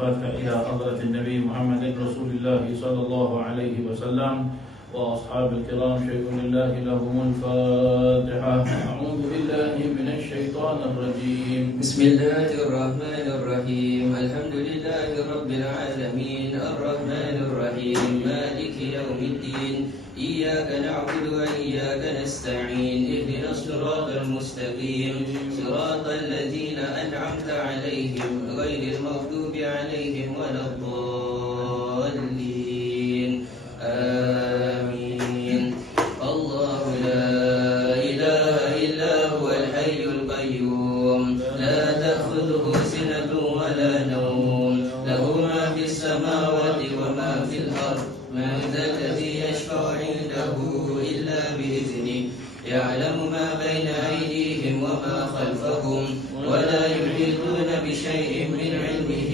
الفاتحة إلى حضرة النبي محمد رسول الله صلى الله عليه وسلم وأصحاب الكرام شيخ لله لهم الفاتحة. أعوذ بالله من الشيطان الرجيم. بسم الله الرحمن الرحيم. الحمد لله رب العالمين الرحمن الرحيم مالك يوم الدين. إياك نعبد وإياك نستعين. اهدنا الصراط المستقيم صراط الذين أنعمت عليهم غير المغضوب عليهم ولا الضالين. آمين. الله لا إله إلا هو الحي القيوم لا تأخذه سنة ولا نوم له ما في السماوات وما في الأرض. من ذا الذي يشفع عنده إلا بإذنه يعلم ما بين أيديهم وما خلفهم ولا يحيطون بشيء من علمه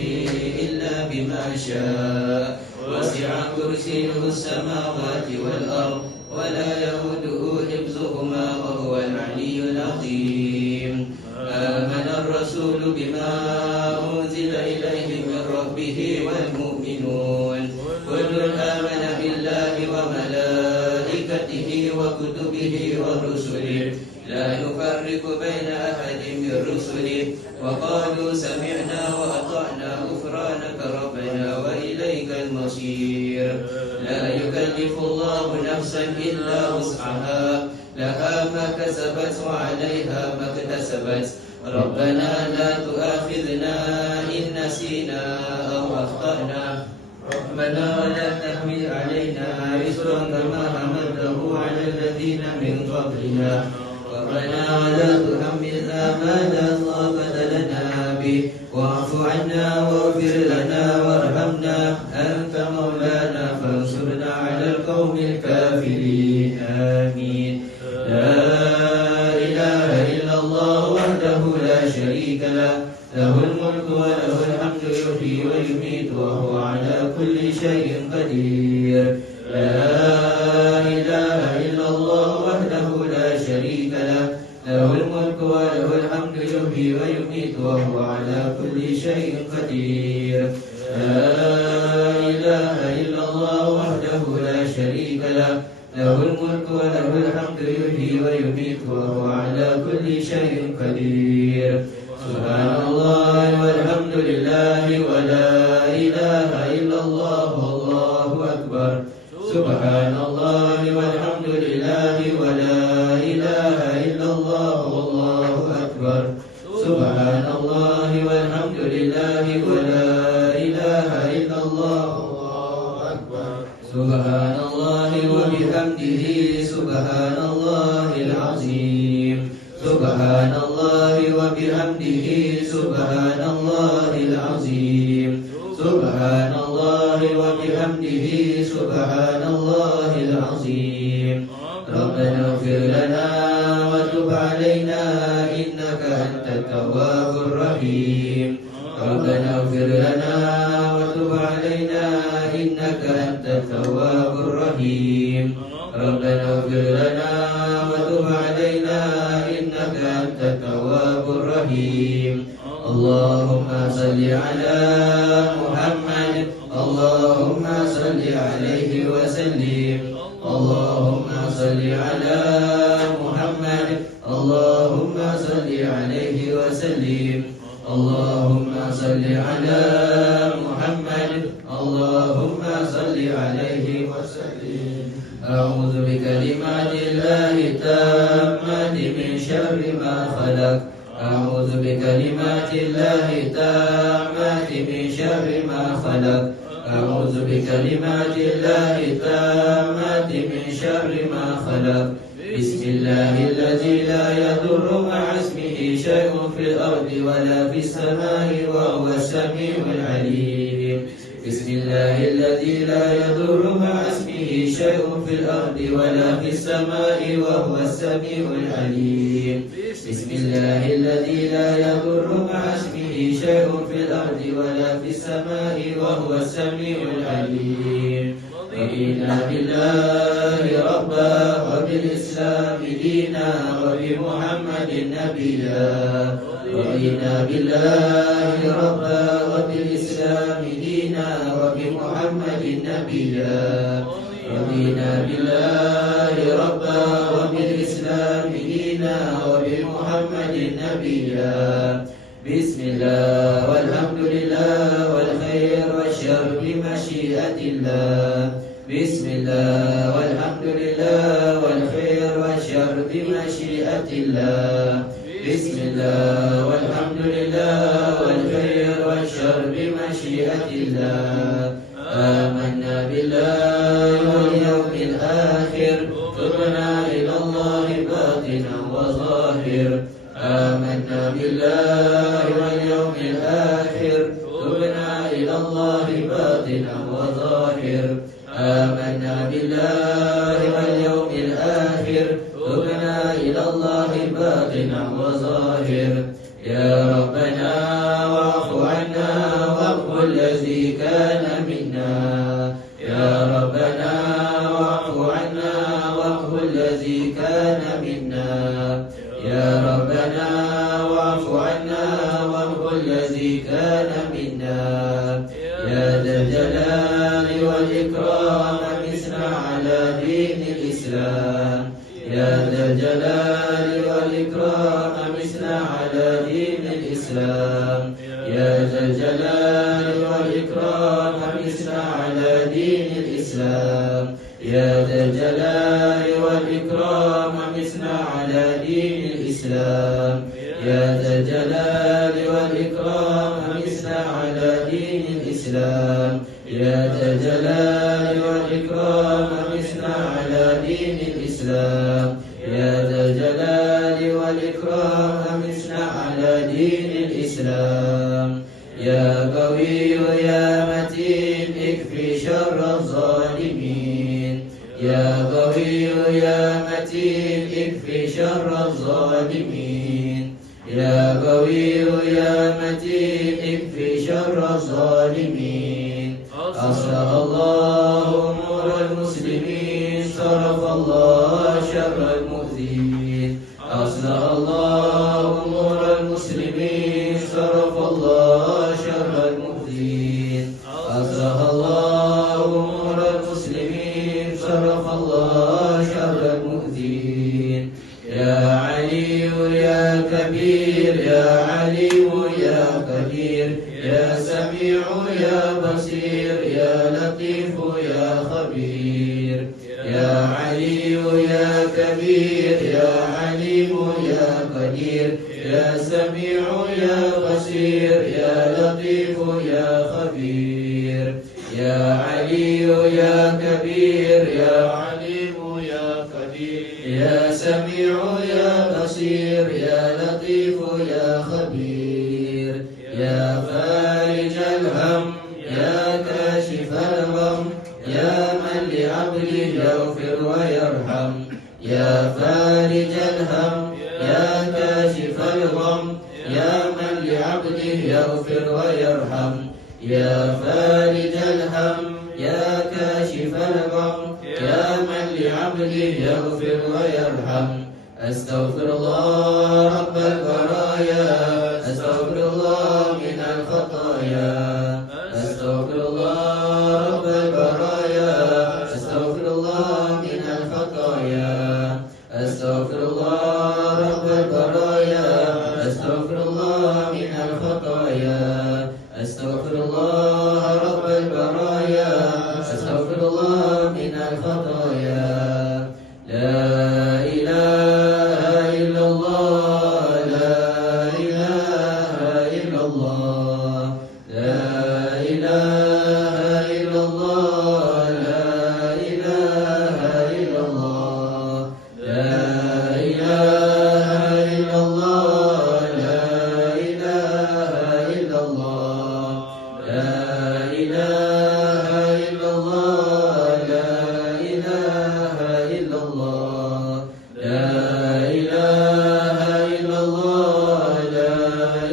إلا بما شاء. وسع كرسيه السماوات والأرض ولا يؤوده حفظهما وهو العلي العظيم. آمن الرسول بما أنزل إليه من ربه والمؤمنون كل آمن بالله وملائكته وكتبه ورسله لا نفرق بين أحد من رسله وقالوا سمعنا وأطعنا غفرانك ربنا وإليك المصير. لا يكلف الله نفسا إلا وسعها لها ما كسبت وعليها ما اكتسبت. ربنا لا تؤاخذنا إن نسينا أو أخطأنا. ربنا ولا تحمل علينا إصرا كما حملته على الذين من قبلنا. ربنا ولا تحملنا ما لا طاقة لنا به واعف عنا واغفر لنا وارحمنا أنت مولانا فانصرنا على القوم الكافرين. آمين. لا إله إلا الله وحده لا شريك له له الملك وله الحمد يحيي ويميت وهو على كل شيء قدير. لا إله إلا الله وحده لا شريك له له الملك وله الحمد يحيي ويميت وهو على كل شيء قدير. لا إله إلا الله وحده لا شريك له له الملك وله الحمد يحيي ويميت وهو على كل شيء قدير. سبحان الله والحمد لله ولا إله إلا الله والله أكبر. سبحان الله والحمد لله ولا إله إلا الله والله أكبر. سبحان الله والحمد لله ولا إله إلا الله والله أكبر. سبحان الله وبحمده سبحان الله العظيم. سبحان الله وبحمده سبحان الله العظيم. سبحان الله وبحمده سبحان الله العظيم. ربنا اغفر لنا وتب علينا إنك أنت التواب الرحيم. ربنا اغفر لنا وتب علينا إنك أنت التواب الرحيم. ربنا اغفر لنا وتب علينا إنك أنت التواب الرحيم. اللهم صل على محمد. اللهم صل عليه وسلم. اللهم صل على محمد. اللهم صل عليه وسلم. اللهم صل على محمد. اللهم صل عليه وسلم. أعوذ بكلمات الله التامات من شر ما خلق. أعوذ بكلمات الله التامات من شر ما خلق. أعوذ بكلمات الله التامات من شر ما خلق. بسم الله الذي لا يضر مع اسمه شيء في الأرض ولا في السماء وهو السميع العليم. بسم الله الذي لا يضر مع اسمه شيء في الأرض ولا في السماء وهو السميع العليم. بسم الله الذي لا يضر مع اسمه شيء في الأرض ولا في السماء وهو السميع العليم. رضينا بالله ربا وبالإسلام دينا وبمحمد نبيا رضينا بالله ربا وبالإسلام دينا وبمحمد نبيا رضينا بالله ربا وبالإسلام دينا وبمحمد نبيا بسم الله والحمد لله والخير والشر بمشيئة الله بسم الله والحمد لله والخير والشر بمشيئة الله بسم الله والحمد لله والخير والشر بمشيئة الله آمنا بالله واليوم الآخر تبنا إلى الله باطنا وظاهر آمنا بالله واليوم الآخر تبنا إلى الله باطنا وظاهر آمنا بالله واليوم الآخر تبنا إلى الله باطنا وظاهر يا ربنا واعف عنا واغفر الذي كان منا يا ربنا واعف عنا واغفر الذي كان منا يا ربنا واعف عنا واغفر الذي كان منا يا ذا الجلال والإكرام مسنا على دين الإسلام يا ذا الجلال والإكرام مسنا على دين الإسلام يا ذا الجلال والإكرام مسنا على دين الإسلام يا ذا الجلال والإكرام مسنا على دين الإسلام يا ذا الجلال والإكرام مسنا على دين الإسلام يا ذا الجلال والإكرام مسنا على دين الإسلام يا ذا الجلال والإكرام مسنا على دين الإسلام يا قوي يا متين اكفي شر الظالمين يا قوي يا متين اكفي شر الظالمين يا قوي يا متين اكفي شر الظالمين أصلح الله أمور المسلمين صرف الله شر المؤذين أصلح الله أمور المسلمين صرف الله شر المؤذين أصلح الله أمور المسلمين صرف الله شر المؤذين يا علي يا كبير يا عليم يا قدير يا سميع يا بصير يا لطيف يا خبير يا علي يا كبير يا عليم يا قدير يا سميع يا بصير يا لطيف يا خبير يا علي يا كبير يا عليم يا قدير يا سميع يا بصير يا لطيف يا خبير يا فارج الهم يا كاشف الغم يا من لعبده يغفر ويرحم يا فارج الهم يا كاشف الغم يا من لعبده يغفر ويرحم يا فارج الهم يا كاشف الغم يا من لعبده يغفر ويرحم أستغفر الله رب البرايا أستغفر الله من الخطايا أستغفر الله رب البرايا أستغفر الله من الخطايا أستغفر الله رب البرايا أستغفر الله من الخطايا أستغفر الله رب البرايا أستغفر الله من الخطايا لا إله إلا الله لا إله إلا الله لا إله إلا الله لا إله إلا الله لا إله إلا الله لا إله إلا الله لا إله إلا الله لا إله إلا الله لا إله إلا الله لا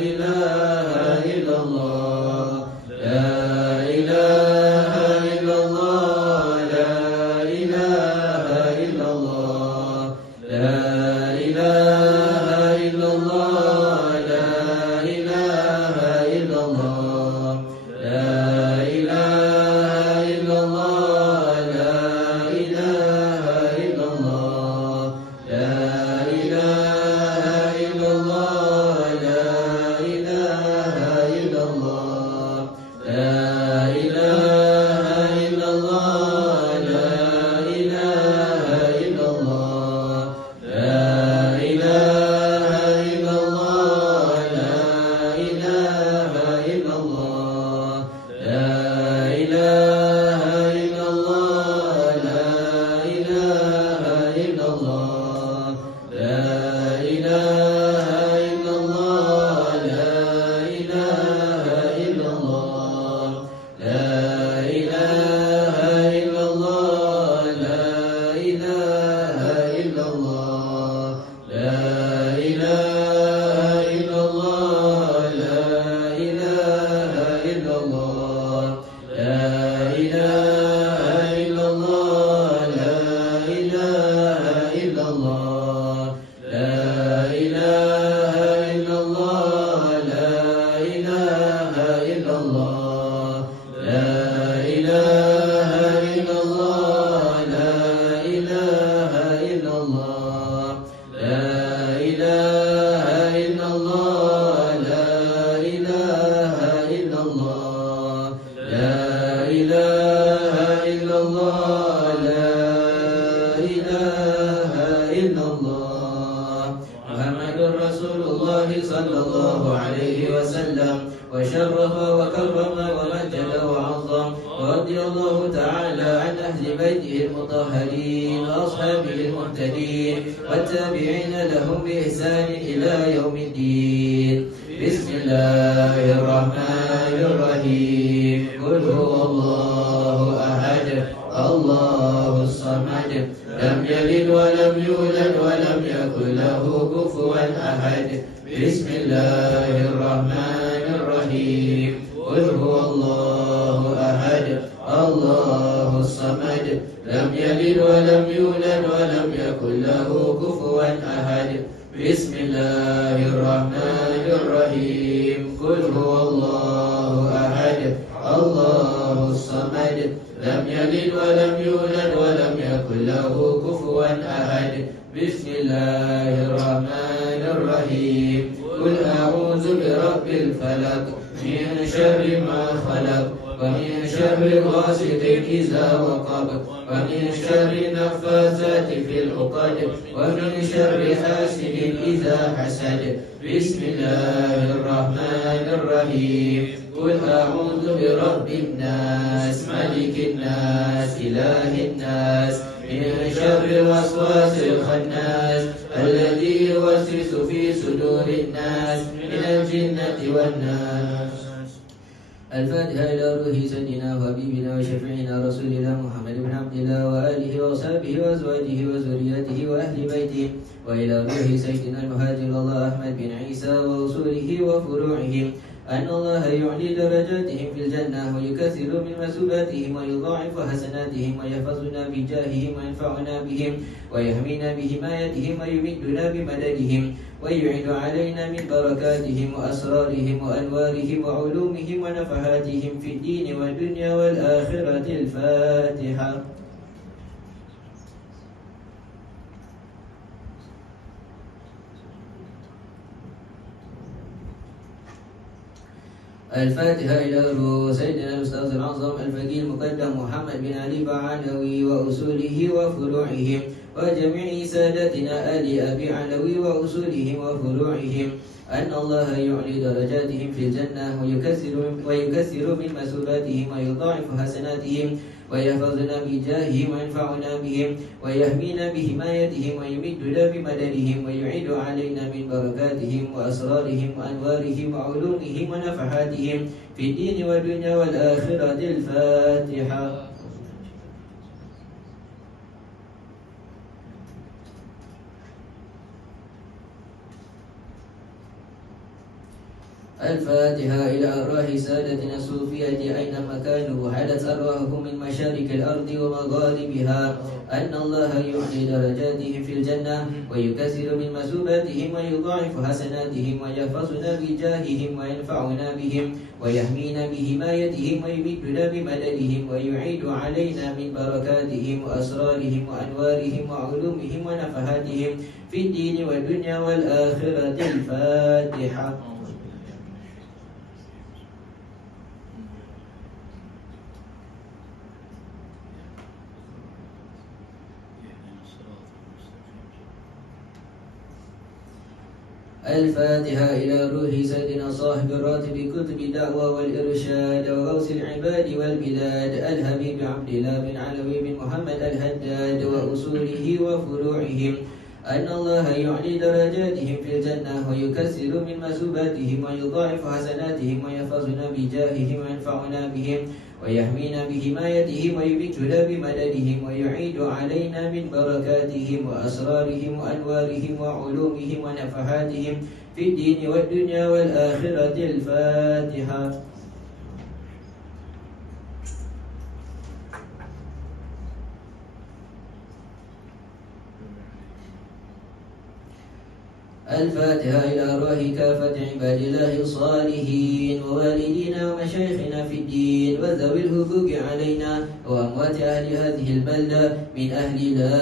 إله إلا الله لا إله إلا الله لا إله إلا الله إله إلا الله لا إله إلا الله لا إله إلا الله لا إله إلا الله لا إله إلا الله لا إله إلا الله لا إله إلا الله لا إله إلا الله لا إله إلا الله لا إله إلا الله محمد رسول الله صلى الله عليه وسلم وشرف وكرم ومجد وعظم ورضي الله تعالى عن أهل بيته المطهرين وأصحابه المهتدين والتابعين لهم بإحسان إلى يوم الدين بسم الله الرحمن الرحيم قل هو الله أحد الله الصمد لم يلد ولم يولد ولم يكن له كفوا أحد بسم الله الرحمن الرحيم قل هو الله أحد الله الصمد لم يلد ولم يولد ولم يكن له كفوا أحد بسم الله الرحمن الرحيم قل هو الله أحد الله الصمد لم يلد ولم يولد ولم يكن له كفوا أحد بسم الله الرحمن الرحيم قل أعوذ برب الفلق من شر ما خلق ومن شر غاسق إذا وقب ومن شر النفاثات في العقد ومن شر حاسد إذا حسد بسم الله الرحمن الرحيم قل أعوذ برب الناس ملك الناس إله الناس من شر الوسواس الخناس الذي يوسوس في صدور الناس من الجنة والناس الفاتحة إلى روح سيدنا وحبيبنا وشفيعنا رسول الله محمد بن عبد الله وآله وصحبه وأزواجه وذريته وأهل بيته وإلى روح سيدنا المهاجر الله أحمد بن عيسى وأصوله وفروعه أن الله يعلي درجاتهم في الجنة ويكثر من مثوباتهم ويضاعف حسناتهم ويحفظنا بجاههم وينفعنا بهم ويحمينا بحمايتهم ويمدنا بمددهم ويعيد علينا من بركاتهم وأسرارهم وأنوارهم وعلومهم ونفحاتهم في الدين والدنيا والآخرة الفاتحة الفاتحة إلى روح سيدنا الأستاذ الأعظم الفقيه المقدم محمد بن علي بعلوي وأصوله وفروعهم وجميع سادتنا آل أبي علوي وأصولهم وفروعهم أن الله يعلي درجاتهم في الجنة ويكثر من مثوباتهم ويضاعف حسناتهم ويحفظنا بجاههم وينفعنا بهم ويحمينا بحمايتهم ويمدنا بمددهم ويعيد علينا من بركاتهم وأسرارهم وأنوارهم وعلومهم ونفحاتهم في الدين والدنيا والآخرة الفاتحة الفاتحة إلى أرواح سادتنا الصوفية أينما كانوا حلت أرواحهم من مشارق الأرض ومغاربها أن الله يعلي درجاتهم في الجنة ويكثر من مثوباتهم ويضاعف حسناتهم ويحفظنا بجاههم وينفعنا بهم ويحمينا بحمايتهم ويمدنا بمددهم ويعيد علينا من بركاتهم وأسرارهم وأنوارهم وعلومهم ونفحاتهم في الدين والدنيا والآخرة الفاتحة الفاتحة إلى روح سيدنا صاحب الراتب كتب الدعوة والإرشاد وغوث العباد والبلاد الحبيب عبد الله بن علوي بن محمد الهداد وأصوله وفروعهم أن الله يعلي درجاتهم في الجنة ويكثر من مثوباتهم ويضاعف حسناتهم ويحفظنا بجاههم وينفعنا بهم ويحمينا بحمايتهم ويمدنا بمددهم ويعيد علينا من بركاتهم وأسرارهم وأنوارهم وعلومهم ونفحاتهم في الدين والدنيا والآخرة الفاتحة الفاتحة إلى أرواح كافة عباد الله الصالحين ووالدينا ومشايخنا في الدين وذوي الحقوق علينا وأموات أهل هذه البلدة من أهل لا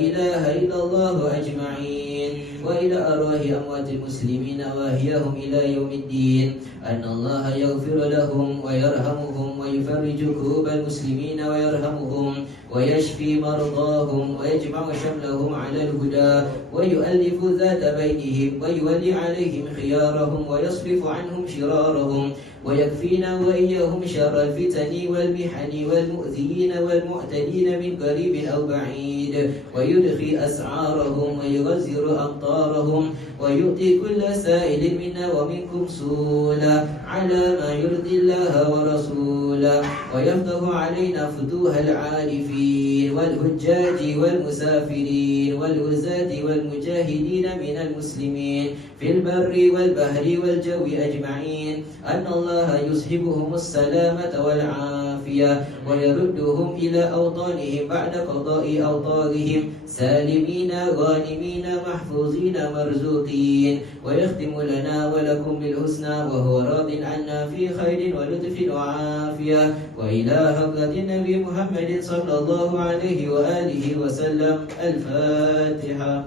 إله إلا الله أجمعين وإلى أرواح أموات المسلمين وأحياهم إلى يوم الدين أن الله يغفر لهم ويرحمهم ويفرج كروب المسلمين ويرحمهم ويشفي مرضاهم ويجمع شملهم على الهدى ويؤلف ذات بينهم ويولي عليهم خيارهم ويصرف عنهم شرارهم ويكفينا وإياهم شر الفتن والمحن والمؤذيين والمعتدين من قريب أو بعيد ويدخي أسعارهم ويغزر أمطارهم ويؤتي كل سائل منا ومنكم سولا على ما يرضي الله ورسوله ويفتح علينا فتوح العارفين والحجاج والمسافرين والغزاة والمجاهدين من المسلمين في البر والبحر والجو أجمعين أن الله يصحبهم السلامة والعافية ويردهم إلى أوطانهم بعد قضاء أوطارهم سالمين غانمين محفوظين مرزوقين ويختم لنا ولكم بالحسنى وهو راض عنا في خير ولطف وعافية وإلى حضرة النبي محمد صلى الله عليه وآله وسلم. الفاتحة.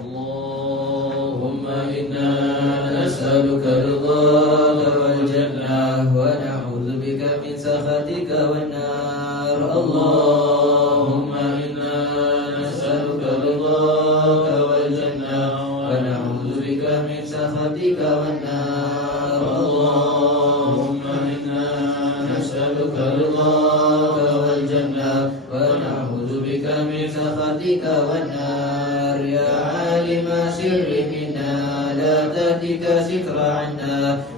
اللهم إنا نسألك رضاك والجنة ونعوذ بك من سخطك والنار. اللهم إنا نسألك رضاك والجنة ونعوذ بك من سخطك والنار. اللهم إنا نسألك رضاك والجنة ونعوذ بك من سخطك والنار. يا عالم سر منا لا تهتك ستر عنا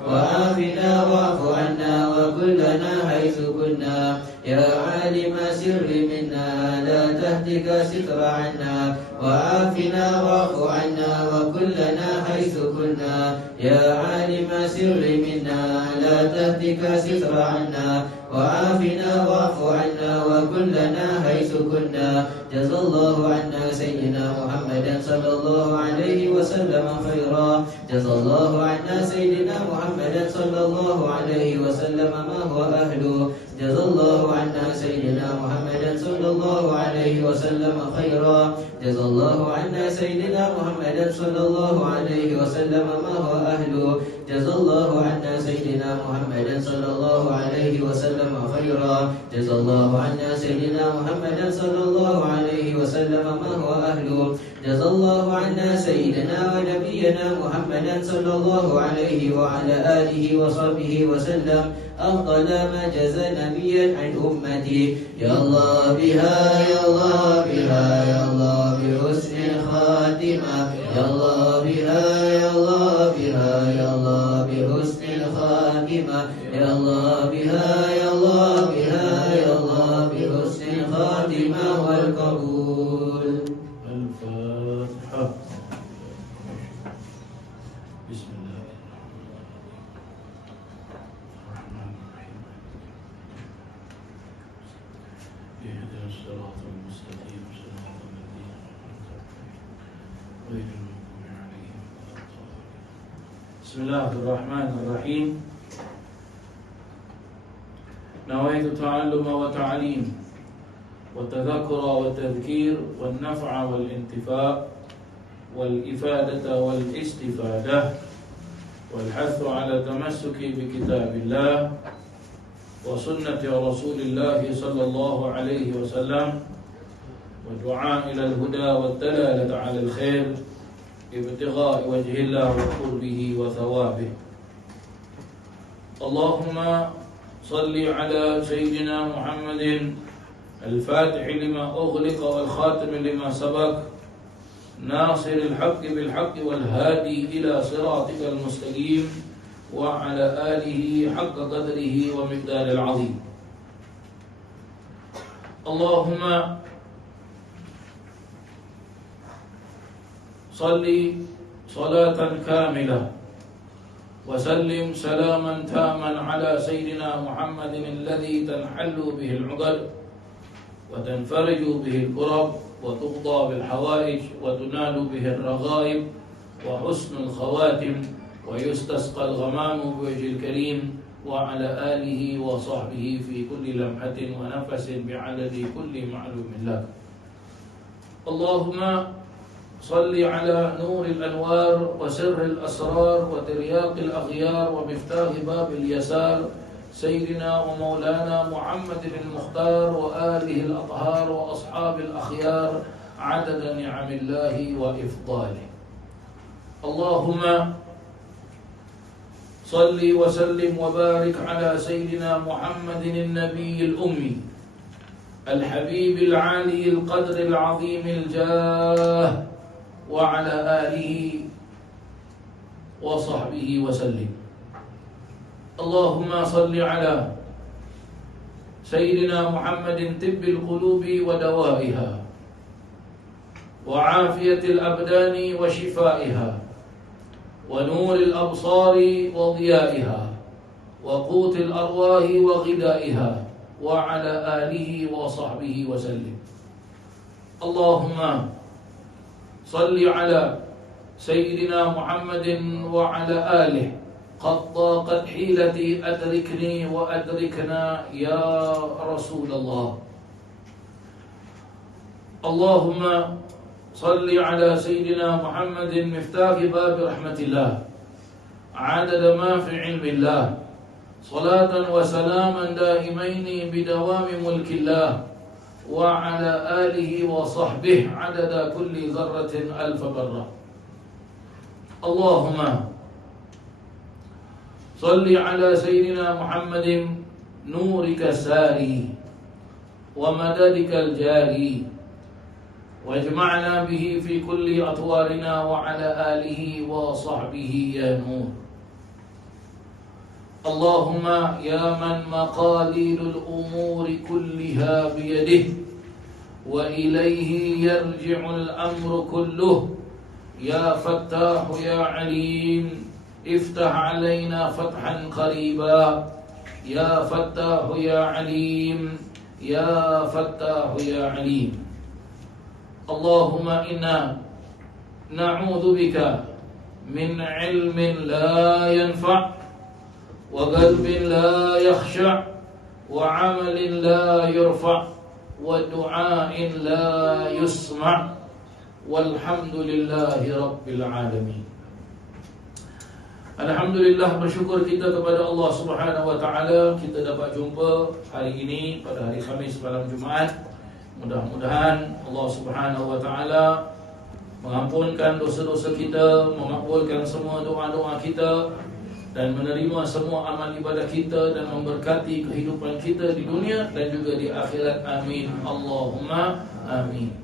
وعافنا واعف عنا وكلنا حيث كنا. يا عالم سر منا لا تهتك ستر عنا وعافنا واعف عنا وكلنا حيث كنا. يا عالم سر منا لا تهتك ستر عنا وعافنا واعف عنا وكلنا حيث كنا. جزا الله عنا سيدنا محمدا صلى الله عليه وسلم خيرا. جزا الله عنا سيدنا محمدا صلى الله عليه وسلم ما هو أهله. جزا الله عنا سيدنا محمدا صلى الله عليه وسلم خيرا. جزا الله عنا سيدنا محمدا صلى الله عليه وسلم ما هو أهله. جزا الله عنا سيدنا محمدا صلى الله عليه وسلم خيرا. جزا الله عنا سيدنا محمدا صلى الله عليه وسلم ما هو أهله. جزا الله عنا سيدنا ونبينا محمدا صلى الله عليه وعلى آله وصحبه وسلم أفضل ما جزى نبيا عن أمتي. يا الله بها يا الله بها يا الله بحسن الخاتمة. يا الله بها يا الله بها يا الله بحسن الخاتمة. يا الله بها يا الله بها يا الله بحسن الخاتمة والقبول. الفاتحة. بسم الله الرحمن الرحيم. اهدنا الصراط المستقيم صراط الذين أنعمت عليهم غير المغضوب عليهم ولا الضالين. بسم الله الرحمن الرحيم. نويت التعلم وتعليم والتذكر والتذكير والنفع والانتفاع والإفادة والاستفادة والحث على التمسك بكتاب الله وسنة رسول الله صلى الله عليه وسلم والدعاء إلى الهدى والدلالة على الخير ابتغاء وجه الله وقربه وثوابه. اللهم صل على سيدنا محمد الفاتح لما أغلق والخاتم لما سبق ناصر الحق بالحق والهادي إلى صراطك المستقيم وعلى آله حق قدره ومقدار العظيم. اللهم صل صلاة كاملة وسلم سلاما تاما على سيدنا محمد الذي تنحل به العقد وتنفرج به الكرب وتقضى بالحوائج وتنال به الرغائب وحسن الخواتم ويستسقى الغمام بوجه الكريم وعلى آله وصحبه في كل لمحة ونفس بعدد كل معلوم لك. اللهم صل على نور الأنوار وسر الأسرار وترياق الأغيار ومفتاح باب اليسار سيدنا ومولانا محمد المختار وآله الأطهار وأصحاب الأخيار عدد نعم الله وإفضاله. اللهم صل وسلم وبارك على سيدنا محمد النبي الأمي الحبيب العالي القدر العظيم الجاه وعلى آله وصحبه وسلم. اللهم صل على سيدنا محمد طب القلوب ودوائها وعافية الأبدان وشفائها ونور الأبصار وضيائها وقوت الأرواح وغذائها وعلى آله وصحبه وسلم. اللهم صل على سيدنا محمد وعلى آله قد ضاقت حيلتي أدركني وأدركنا يا رسول الله. اللهم صل على سيدنا محمد مفتاح باب رحمة الله عدد ما في علم الله صلاة وسلاما دائمين بدوام ملك الله وعلى آله وصحبه عدد كل ذرة ألف برة. اللهم صل على سيدنا محمد نورك الساري ومددك الجاري واجمعنا به في كل أطوارنا وعلى آله وصحبه يا نور. اللهم يا من مقاليد الأمور كلها بيده وإليه يرجع الأمر كله يا فتاح يا عليم افتح علينا فتحا قريبا يا فتاح يا عليم يا فتاح يا عليم. اللهم إنا نعوذ بك من علم لا ينفع وقلب لا يخشع وعمل لا يرفع ودعاء لا يسمع والحمد لله رب العالمين. Alhamdulillah, bersyukur kita kepada Allah Subhanahu wa taala kita dapat jumpa hari ini pada hari Khamis malam Jumaat. Mudah-mudahan Allah Subhanahu wa taala mengampunkan dosa-dosa kita, mengabulkan semua doa-doa kita dan menerima semua amal ibadah kita dan memberkati kehidupan kita di dunia dan juga di akhirat. Amin. Allahumma amin.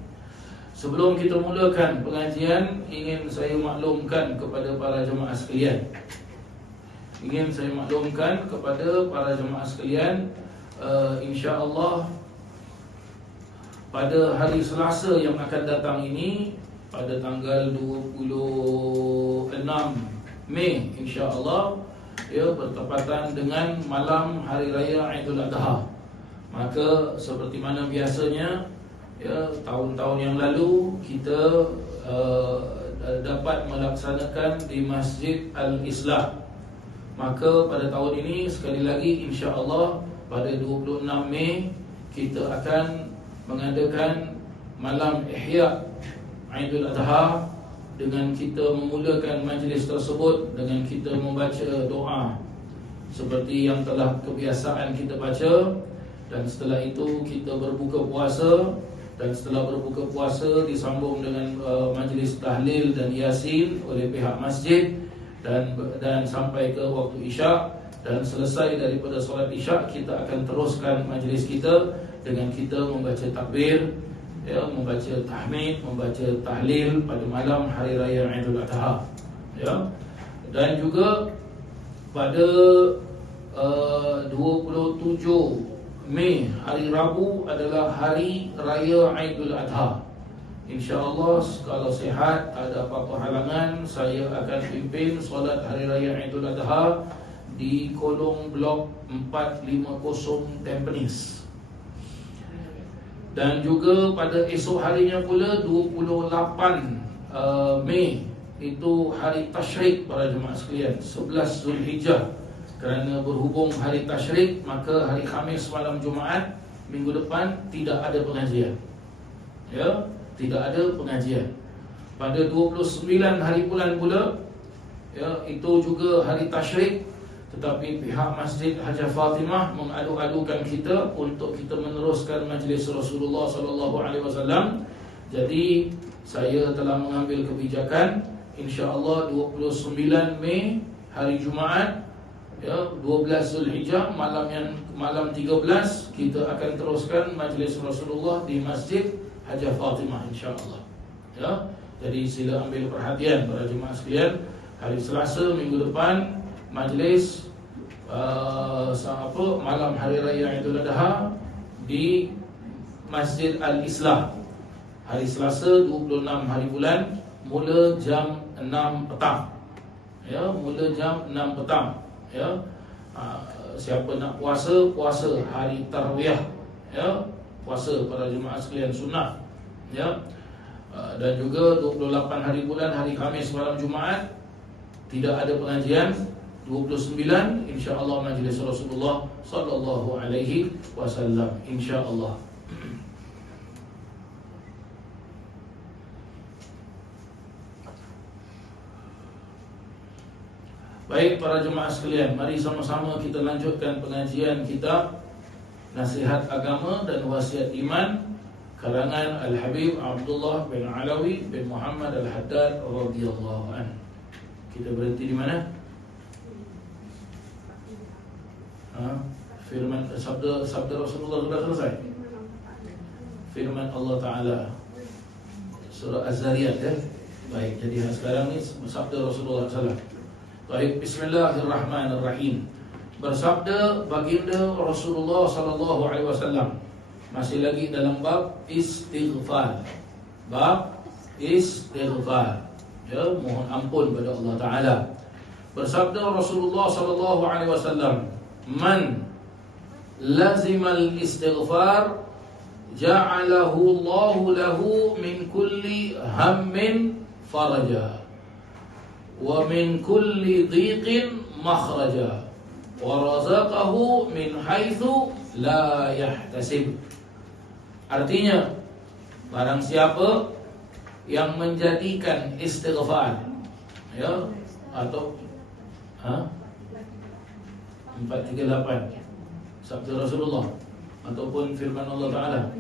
Sebelum kita mulakan pengajian, ingin saya maklumkan kepada para jemaah sekalian. Insya-Allah pada hari Selasa yang akan datang ini, pada tanggal 26 Mei insya-Allah, bertepatan dengan malam Hari Raya Aidil Adha. Maka seperti mana biasanya, tahun-tahun yang lalu kita dapat melaksanakan di Masjid Al-Islah. Maka pada tahun ini sekali lagi insya-Allah pada 26 Mei kita akan mengadakan malam Ihya Aidil Adha dengan kita memulakan majlis tersebut dengan kita membaca doa seperti yang telah kebiasaan kita baca, dan setelah itu kita berbuka puasa, dan setelah berbuka puasa disambung dengan majlis tahlil dan yasin oleh pihak masjid dan sampai ke waktu Isyak, dan selesai daripada solat Isyak kita akan teruskan majlis kita dengan kita membaca takbir, membaca tahmid, membaca tahlil pada malam Hari Raya Aidil Adha. Dan juga pada 27 Mei hari Rabu adalah Hari Raya Aidil Adha. InsyaAllah kalau sihat, tak ada apa-apa halangan, saya akan pimpin solat Hari Raya Aidil Adha di kolong blok 450 Tampines. Dan juga pada esok harinya pula 28 Mei itu hari Tasyrik para jemaah sekalian, 11 Zulhijjah. Kerana berhubung hari Tasyrik, maka hari Khamis malam Jumaat minggu depan tidak ada pengajian. Ya, tidak ada pengajian. Pada 29 hari bulan pula, ya, itu juga hari Tasyrik, tetapi pihak Masjid Hajah Fatimah mengadu-adukan kita untuk kita meneruskan majlis Rasulullah SAW. Jadi saya telah mengambil kebijakan, insya-Allah 29 Mei hari Jumaat, ya, 12 Zulhijjah malam 13 kita akan teruskan majlis Rasulullah di Masjid Hajah Fatimah, insya-Allah. Ya, jadi sila ambil perhatian para jemaah sekalian, hari Selasa minggu depan majlis malam Hari Raya Aidil Adha di Masjid Al-Islah. Hari Selasa 26 hari bulan, mula jam 6 petang. Ya, mula jam 6 petang. Ya. Siapa nak puasa hari Tarwiyah, ya, puasa para jemaah sekalian sunnah. Ya. Dan juga 28 hari bulan hari Khamis malam Jumaat tidak ada pengajian. 29 insya-Allah majlis Rasulullah sallallahu alaihi wasallam, insya-Allah. Baik para jemaah sekalian, mari sama-sama kita lanjutkan pengajian kitab Nasihat Agama dan Wasiat Iman karangan Al-Habib Abdullah bin Alawi bin Muhammad Al-Haddad radhiyallahu anhu. Kita berhenti di mana? Firman sabda Rasulullah sudah selesai. Firman Allah Ta'ala surah Az-Zariyat, ya. Baik, jadi sekarang ni sabda Rasulullah SAW. Baik, bismillahirrahmanirrahim. Bersabda baginda Rasulullah SAW, masih lagi dalam bab istighfar. Bab istighfar, ya, mohon ampun pada Allah Ta'ala. Bersabda Rasulullah SAW, man lazimal istighfar ja'alahu Allahu lahu min kulli hammin faraja wa min kulli dhiqin makhraja wa razaqahu min haitsu la yahtasib. Artinya, barang siapa yang menjadikan istighfar, ya, atau 438 sabda Rasulullah ataupun firman Allah Ta'ala,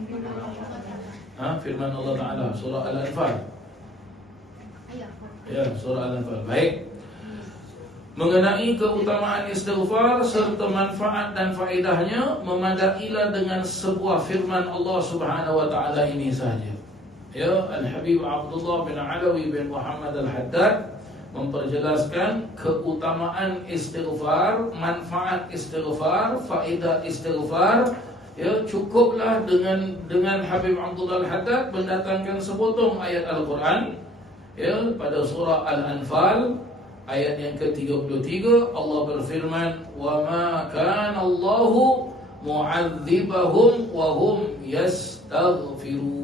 firman Allah Ta'ala surah Al-Anfal, ya, surah Al-Anfal. Baik, mengenai keutamaan istighfar serta manfaat dan faedahnya, memadailah dengan sebuah firman Allah Subhanahu wa Ta'ala ini saja. Ya, Al-Habib Abdullah bin Alawi bin Muhammad Al-Haddad memperjelaskan keutamaan istighfar, manfaat istighfar, faedah istighfar. Ya, cukuplah dengan Habib Abdullah Al-Haddad mendatangkan sepotong ayat Al-Quran, ya, pada surah Al-Anfal ayat yang ke-33. Allah berfirman, wa ma kana Allahu mu'adzibahum wa hum yastaghfirun.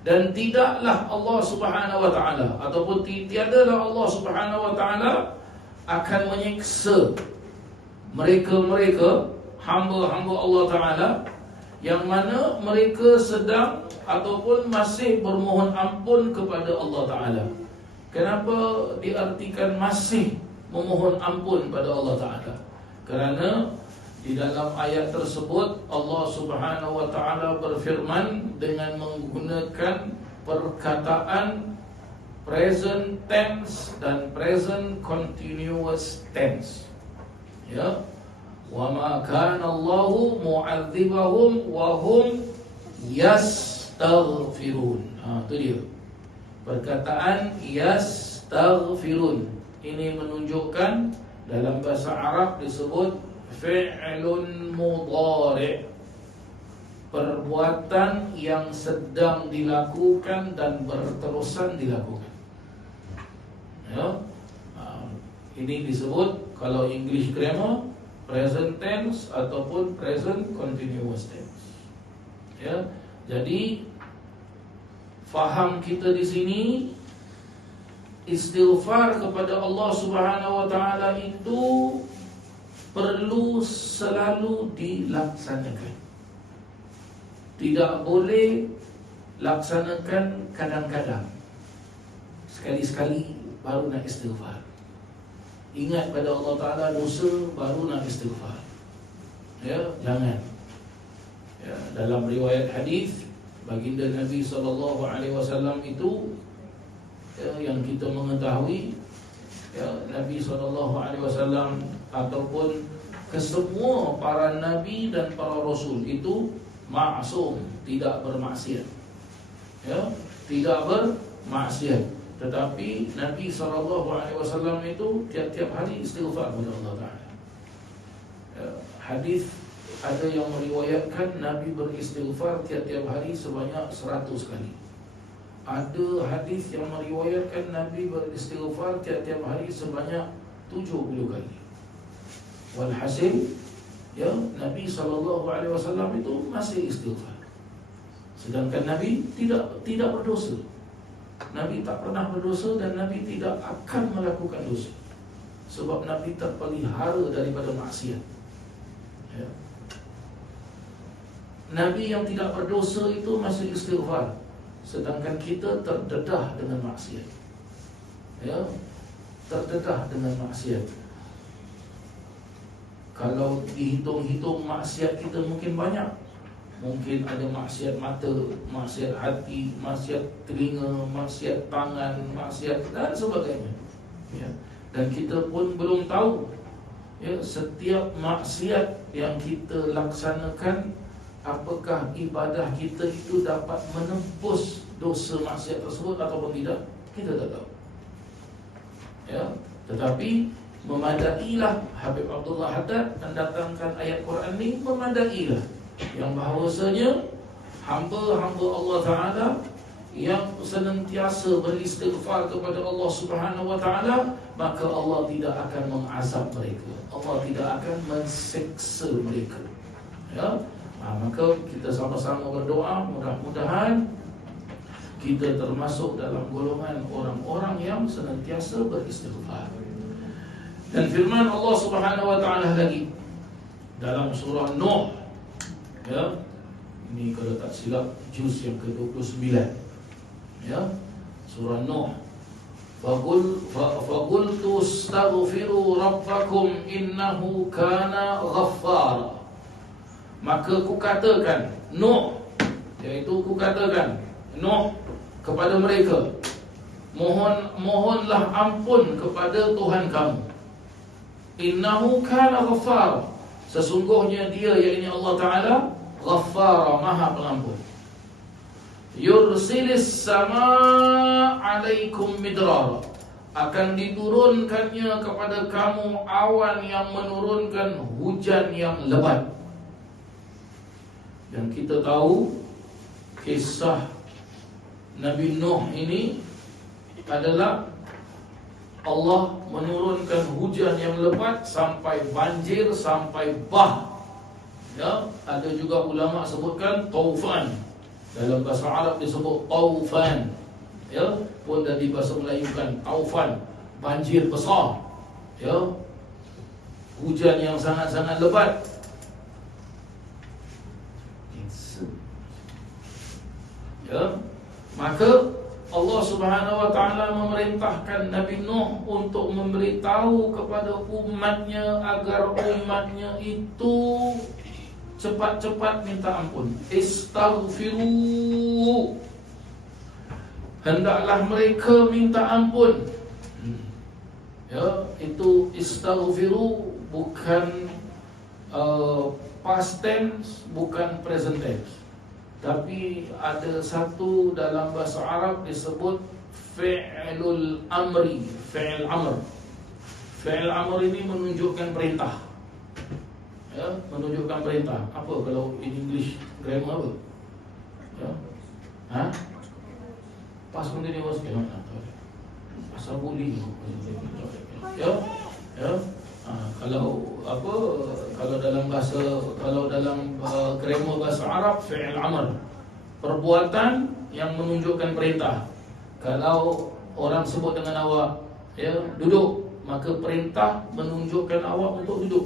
Dan tidaklah Allah Subhanahu wa Ta'ala, ataupun tiadalah Allah Subhanahu wa Ta'ala akan menyiksa mereka-mereka hamba-hamba Allah Ta'ala yang mana mereka sedang ataupun masih bermohon ampun kepada Allah Ta'ala. Kenapa diartikan masih memohon ampun pada Allah Ta'ala? Kerana di dalam ayat tersebut Allah Subhanahu wa Ta'ala berfirman dengan menggunakan perkataan present tense dan present continuous tense. Ya, wa ma kana Allahu mu'adzibahum wa hum yastaghfirun. Itu dia. Perkataan yastaghfirun ini menunjukkan dalam bahasa Arab disebut fi'lun mudhari'. perbuatan yang sedang dilakukan dan berterusan dilakukan. Ya. Ini disebut kalau English grammar present tense ataupun present continuous tense. Ya. Jadi faham kita di sini, istighfar kepada Allah Subhanahu wa taala itu perlu selalu dilaksanakan. Tidak boleh laksanakan kadang-kadang. Sekali-sekali baru nak istighfar. Ingat pada Allah Ta'ala dosa baru nak istighfar. Ya, jangan. Ya, dalam riwayat hadis baginda Nabi SAW itu yang kita mengetahui, ya, Nabi SAW ataupun kesemua para nabi dan para rasul itu maksum, tidak bermaksiat. Ya, tidak bermaksiat. Tetapi Nabi SAW itu tiap-tiap hari istighfar kepada Allah Ta'ala. Ya, hadis ada yang meriwayatkan Nabi beristighfar tiap-tiap hari sebanyak 100 kali. Ada hadis yang meriwayatkan Nabi beristighfar tiap-tiap hari sebanyak 70 kali. Walhasil, ya, Nabi SAW itu masih istighfar. Sedangkan Nabi tidak berdosa. Nabi tak pernah berdosa dan Nabi tidak akan melakukan dosa. Sebab Nabi terpelihara daripada maksiat. Ya. Nabi yang tidak berdosa itu masih istighfar, sedangkan kita terdedah dengan maksiat. Ya, terdedah dengan maksiat. Kalau dihitung-hitung maksiat kita mungkin banyak. Mungkin ada maksiat mata, maksiat hati, maksiat telinga, maksiat tangan, maksiat dan sebagainya. Ya. Dan kita pun belum tahu, ya, setiap maksiat yang kita laksanakan, apakah ibadah kita itu dapat menembus dosa maksiat tersebut ataupun tidak, kita tak tahu. Ya, tetapi memadailah, Habib Abdullah Haddad mendatangkan ayat Quran ini, memadailah yang bahawasanya hamba-hamba Allah Ta'ala yang senantiasa beristighfar kepada Allah Subhanahu wa Ta'ala, maka Allah tidak akan mengazab mereka, Allah tidak akan menseksa mereka. Ya, maka kita sama-sama berdoa, mudah-mudahan kita termasuk dalam golongan orang-orang yang senantiasa beristighfar. Dan firman Allah Subhanahu wa Ta'ala lagi dalam surah Nuh, ya, ini kalau tak silap juz yang ke-29, ya, surah Nuh. Faqultu astaghfiru rabbakum innahu kana ghaffara. Maka kukatakan, Nuh, iaitu kukatakan Nuh kepada mereka, mohonlah ampun kepada Tuhan kamu. Innahu kana ghaffara, sesungguhnya dia, yakni Allah Ta'ala, Ghaffara, Maha Pengampun. Yursilis sama alaikum midrara, akan diturunkannya kepada kamu awan yang menurunkan hujan yang lebat. Dan kita tahu kisah Nabi Nuh ini adalah Allah menurunkan hujan yang lebat sampai banjir, sampai bah. Ya, ada juga ulama sebutkan taufan. Dalam bahasa Arab disebut taufan. Ya, pun dari bahasa Melayu kan taufan, banjir besar. Ya, hujan yang sangat-sangat lebat. Ya, maka Allah Subhanahu wa Ta'ala memerintahkan Nabi Nuh untuk memberitahu kepada umatnya agar umatnya itu cepat-cepat minta ampun. Istaghfiru, hendaklah mereka minta ampun. Ya, itu istaghfiru bukan past tense, bukan present tense. Tapi ada satu dalam bahasa Arab disebut fi'lul amri, fi'l amr. Fi'l amr ini menunjukkan perintah. Ya, menunjukkan perintah. Apa kalau in English Grammar apa? Ya. Ha? Pas continuous ke mana? Asal boleh. Ya. Ya. Kalau apa, kalau dalam grammar bahasa Arab, fi'il amr, perbuatan yang menunjukkan perintah. Kalau orang sebut dengan awak, ya, duduk, maka perintah menunjukkan awak untuk duduk.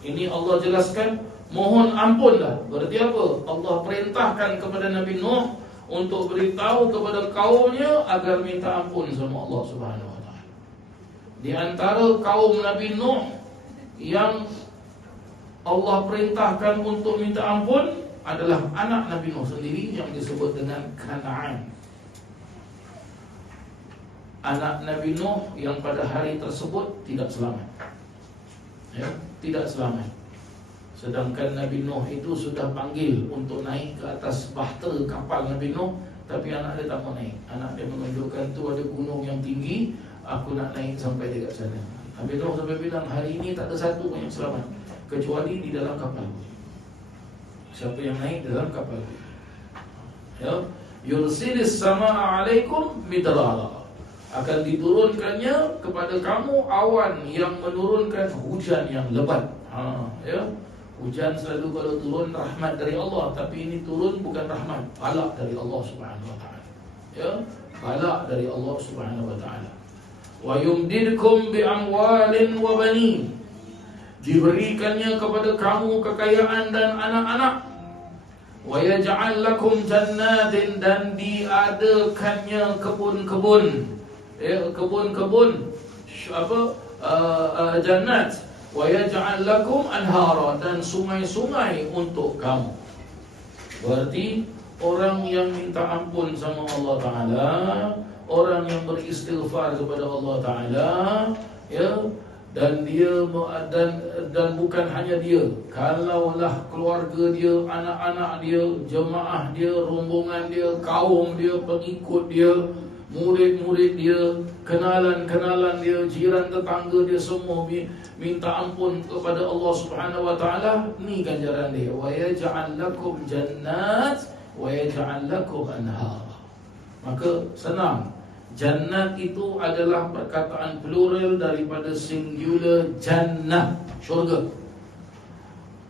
Ini Allah jelaskan, mohon ampunlah. Berarti apa? Allah perintahkan kepada Nabi Nuh untuk beritahu kepada kaumnya agar minta ampun sama Allah Subhanahu wa taala. Di antara kaum Nabi Nuh yang Allah perintahkan untuk minta ampun adalah anak Nabi Nuh sendiri yang disebut dengan Kan'an. Anak Nabi Nuh yang pada hari tersebut tidak selamat. Ya, tidak selamat. Sedangkan Nabi Nuh itu sudah panggil untuk naik ke atas bahtera kapal Nabi Nuh, tapi anak dia tak mau naik. Anak dia menunjukkan tu ada gunung yang tinggi, aku nak naik sampai dekat sana. Nabi Nuh sampai bilang, hari ini tak ada satu pun yang selamat kecuali di dalam kapal. Siapa yang naik dalam kapal? Ya, yursilis samaa alaikum midrara. Akan diturunkannya kepada kamu awan yang menurunkan hujan yang lebat. Ya. Hujan selalu kalau turun rahmat dari Allah, tapi ini turun bukan rahmat, balak dari Allah Subhanahu wa taala. Ya, balak dari Allah Subhanahu wa taala. Wa yumdidkum bi amwalin wa banin. Diberikannya kepada kamu kekayaan dan anak-anak. Wa yaj'al lakum jannatin, dan diadakannya kebun-kebun. Ya, kebun-kebun jannat. Wa yaj'al lakum anhara, dan sungai-sungai untuk kamu. Berarti orang yang minta ampun sama Allah Ta'ala, orang yang beristighfar kepada Allah Ta'ala, ya, dan dia dan bukan hanya dia, kalaulah keluarga dia, anak-anak dia, jemaah dia, rombongan dia, kaum dia, pengikut dia, murid-murid dia, kenalan-kenalan dia, jiran tetangga dia, semua minta ampun kepada Allah Subhanahu wa taala, ni ganjaran dia. Wa yaj'al lakum jannat wa yaj'al lakum anhar. Maka senang. Jannat itu adalah perkataan plural daripada singular jannah, syurga.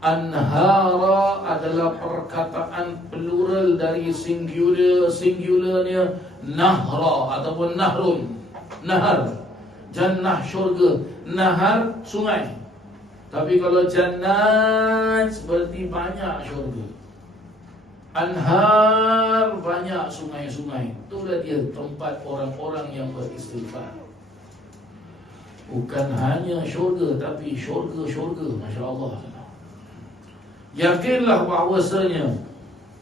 Anhara adalah perkataan plural dari singularnya nahra ataupun nahrun. Nahar, jannah syurga, nahar sungai. Tapi kalau jannat berarti banyak syurga. Anhar banyak sungai-sungai. Itulah dia tempat orang-orang yang beristighfar. Bukan hanya syurga, tapi syurga-syurga, masya-Allah. Yakinlah bahawasanya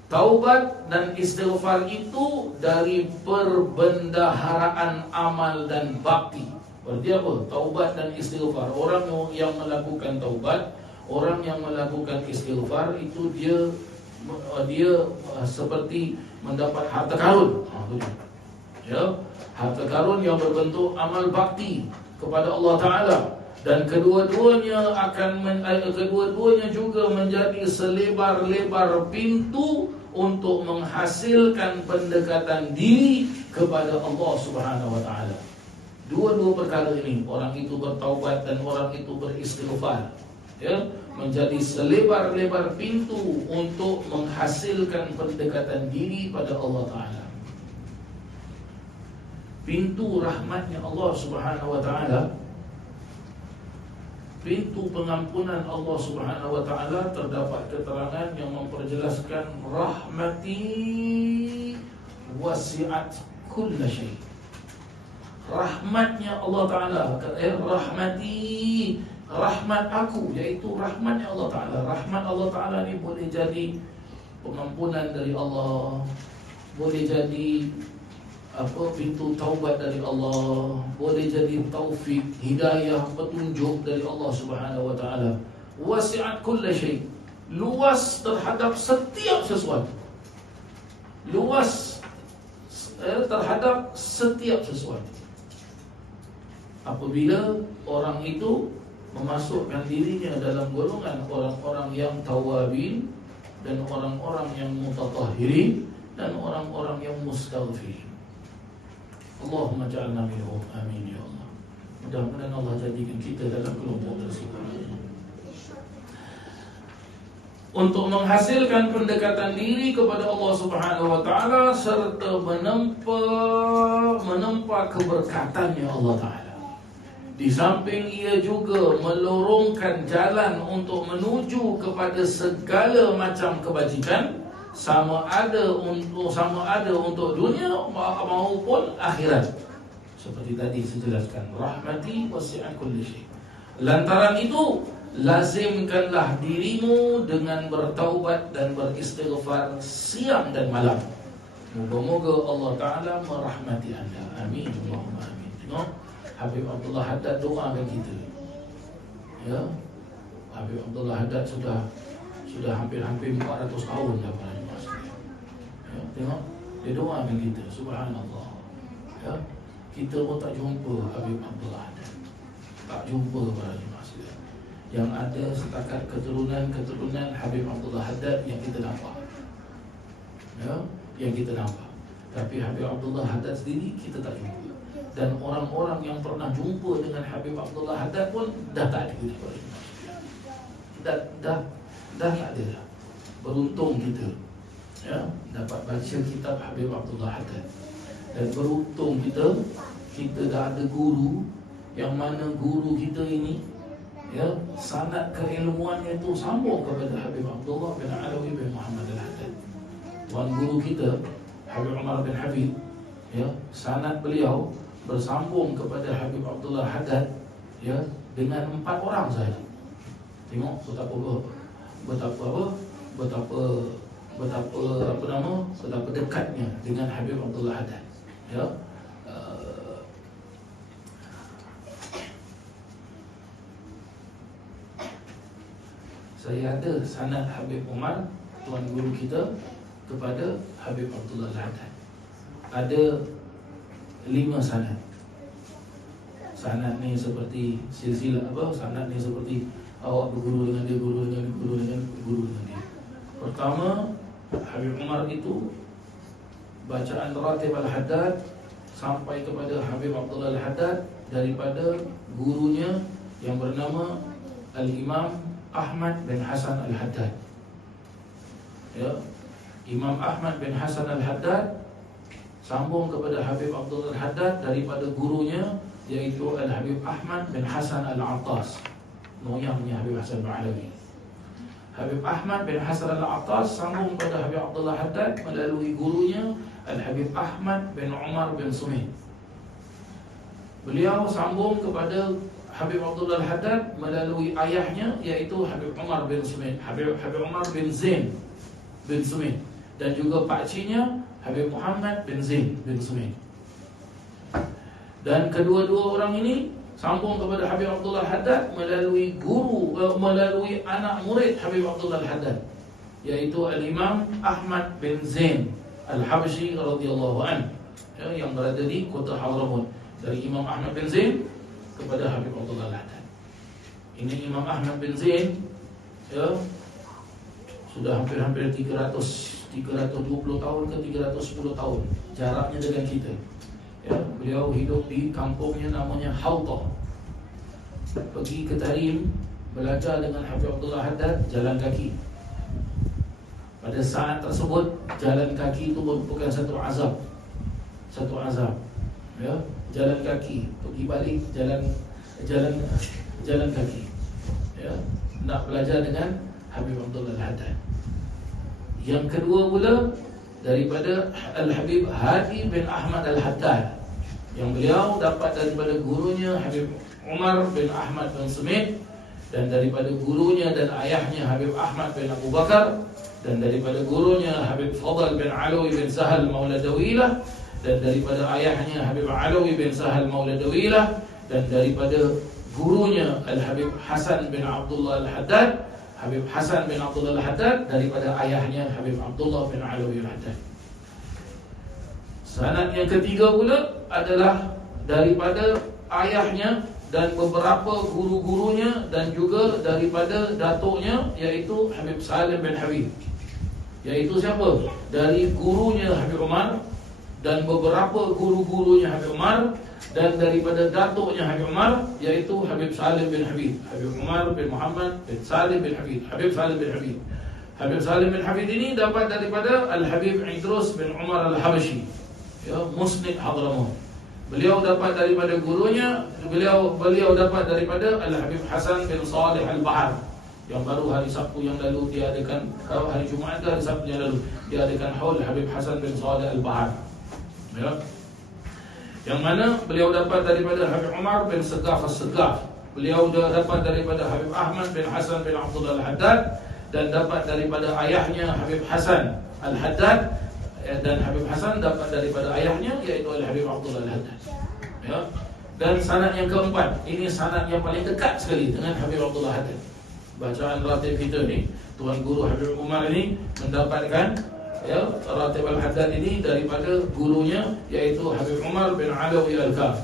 taubat dan istighfar itu dari perbendaharaan amal dan bakti. Berarti apa? Taubat dan istighfar. Orang yang melakukan taubat, orang yang melakukan istighfar itu dia seperti mendapat harta karun. Ya, harta karun yang berbentuk amal bakti kepada Allah Ta'ala. Dan kedua-duanya juga menjadi selebar-lebar pintu untuk menghasilkan pendekatan diri kepada Allah Subhanahu wa taala. Dua-dua perkara ini, orang itu bertaubat dan orang itu beristighfar, ya, menjadi selebar-lebar pintu untuk menghasilkan pendekatan diri pada Allah Ta'ala. Pintu rahmatnya Allah Subhanahu wa taala, pintu pengampunan Allah Subhanahu wa taala, terdapat keterangan yang memperjelaskan rahmati wasi'at kulla syai'. Rahmatnya Allah Ta'ala, rahmati, rahmat aku, iaitu rahmatnya Allah Ta'ala. Rahmat Allah Ta'ala ni boleh jadi pengampunan dari Allah, boleh jadi pintu taubat dari Allah, boleh jadi taufik, hidayah, petunjuk dari Allah Subhanahu wa taala. Wasi'at kulla syai', luas terhadap setiap sesuatu. Luas terhadap setiap sesuatu. Apabila orang itu memasukkan dirinya dalam golongan orang-orang yang tawabin, dan orang-orang yang mutatahhirin dan orang-orang yang mustaghfirin. Allahumma ja'alna minhum, amin ya Allah. Mudah-mudahan Allah jadikan kita dalam kelompok tersebut. Untuk menghasilkan pendekatan diri kepada Allah Subhanahu wa taala serta menempa keberkatannya Allah taala. Di samping ia juga melorongkan jalan untuk menuju kepada segala macam kebajikan, sama ada untuk dunia maupun akhirat. Seperti tadi saya jelaskan, rahmati wasi'at kulli syai'. Lantaran itu, lazimkanlah dirimu dengan bertaubat dan beristighfar siang dan malam. Moga-moga Allah Ta'ala merahmati anda. Amin. Allahumma amin. Tengok, Habib Abdullah Haddad doakan kita. Ya, Habib Abdullah Haddad sudah hampir 400 tahun dah pada masjid. Ya, tengok, dia doakan kita. Subhanallah. Ya, kita pun tak jumpa Habib Abdullah Haddad. Tak jumpa pada masjid. Yang ada setakat keturunan Habib Abdullah Haddad yang kita nampak. Ya, yang kita nampak. Tapi Habib Abdullah Haddad sendiri kita tak jumpa. Dan orang-orang yang pernah jumpa dengan Habib Abdullah Haddad pun dah tak ada di pada masjid. Dah tak ada dah. Beruntung kita, ya, dapat baca kitab Habib Abdullah Haddad. Dan beruntung kita dah ada guru, yang mana guru kita ini, ya, sanad keilmuannya itu sambung kepada Habib Abdullah bin Alawi bin Muhammad Al-Haddad. Tuan guru kita Habib Umar bin Habib, ya, sanad beliau bersambung kepada Habib Abdullah Haddad, ya, dengan 4 orang saja. Tengok betapa dekatnya dengan Habib Abdullah Haddad, ya. Saya ada sanad Habib Umar, tuan guru kita, kepada Habib Abdullah Haddad. Ada 5 sanad. Sanad ni seperti silsilah sanad ni seperti awak berguru dengan dia, guru dengan dia. Pertama, Habib Umar itu bacaan Ratib Al-Haddad sampai kepada Habib Abdullah Al-Haddad daripada gurunya yang bernama Al-Imam Ahmad bin Hasan Al-Haddad. Ya, Imam Ahmad bin Hasan Al-Haddad sambung kepada Habib Abdullah Al-Haddad daripada gurunya, yaitu Al-Habib Ahmad bin Hasan Al-Attas, moyangnya Habib Hasan Al-Alawi. Habib Ahmad bin Hasan Al-Attas sambung kepada Habib Abdullah Al-Haddad melalui gurunya Al-Habib Ahmad bin Umar bin Sumaid. Beliau sambung kepada Habib Abdullah Al-Haddad melalui ayahnya, iaitu Habib Umar bin Sumaid, Habib Umar bin Zain bin Sumaid, dan juga pakciknya Habib Muhammad bin Zain bin Sumaid. Dan kedua-dua orang ini sambung kepada Habib Abdullah Al-Haddad melalui anak murid Habib Abdullah Al-Haddad, iaitu Al-Imam Ahmad bin Zain Al-Habsyi radhiyallahu anhu, yang berada di kota Hadramaut. Dari Imam Ahmad bin Zain kepada Habib Abdullah Al-Haddad. Ini Imam Ahmad bin Zain, ya, sudah hampir 320 tahun ke 310 tahun jaraknya dengan kita. Ya, beliau hidup di kampungnya namanya Hautah. Pergi ke Tarim belajar dengan Habib Abdullah Haddad jalan kaki. Pada saat tersebut jalan kaki itu merupakan satu azab. Ya, jalan kaki, pergi balik jalan kaki. Ya, nak belajar dengan Habib Abdullah Al-Haddad. Yang kedua pula daripada Al-Habib Hadi bin Ahmad Al-Haddad, yang beliau dapat daripada gurunya Habib Umar bin Ahmad bin Sumaid, dan daripada gurunya dan ayahnya Habib Ahmad bin Abu Bakar, dan daripada gurunya Habib Fadl bin Alawi bin Sahal Maula Dawilah, dan daripada ayahnya Habib Alawi bin Sahal Maula Dawilah, dan daripada gurunya Al-Habib Hasan bin Abdullah Al-Haddad, Habib Hasan bin Abdullah Al-Haddad daripada ayahnya Habib Abdullah bin Alawi Al-Haddad. Sanad yang ketiga pula adalah daripada ayahnya dan beberapa guru-gurunya, dan juga daripada datuknya, iaitu Habib Salim bin Habib. Iaitu siapa? Dari gurunya Habib Umar dan beberapa guru-gurunya Habib Umar, dan daripada datuknya Habib Umar, iaitu Habib Salim bin Habib, Habib Umar bin Muhammad bin Salim bin Habib, Habib Salim bin Habib. Habib Salim bin Habib ini dapat daripada Al-Habib Idrus bin Umar Al-Habashi, ya, Musnid Hadramaut. Beliau dapat daripada gurunya, beliau dapat daripada Al-Habib Hasan bin Salih Al-Bahar, yang baru hari Sabtu yang lalu diadakan, hari Jumaat ke hari Sabtu yang lalu diadakan haul Habib Hasan bin Salih Al-Bahar, ya. Yang mana beliau dapat daripada Habib Umar bin Segaf As-Segaf. Beliau dapat daripada Habib Ahmad bin Hasan bin Abdullah Al-Haddad, dan dapat daripada ayahnya Habib Hasan Al-Haddad, dan Habib Hasan dapat daripada ayahnya iaitu Al-Habib Abdullah Al-Haddad, ya. Dan sanad yang keempat, ini sanad yang paling dekat sekali dengan Habib Abdullah Al-Haddad. Bacaan ratib kita ni, Tuan Guru Habib Umar ini mendapatkan, ya, ratib Al-Haddad ini daripada gurunya iaitu Habib Umar bin Alawi Al-Kaf,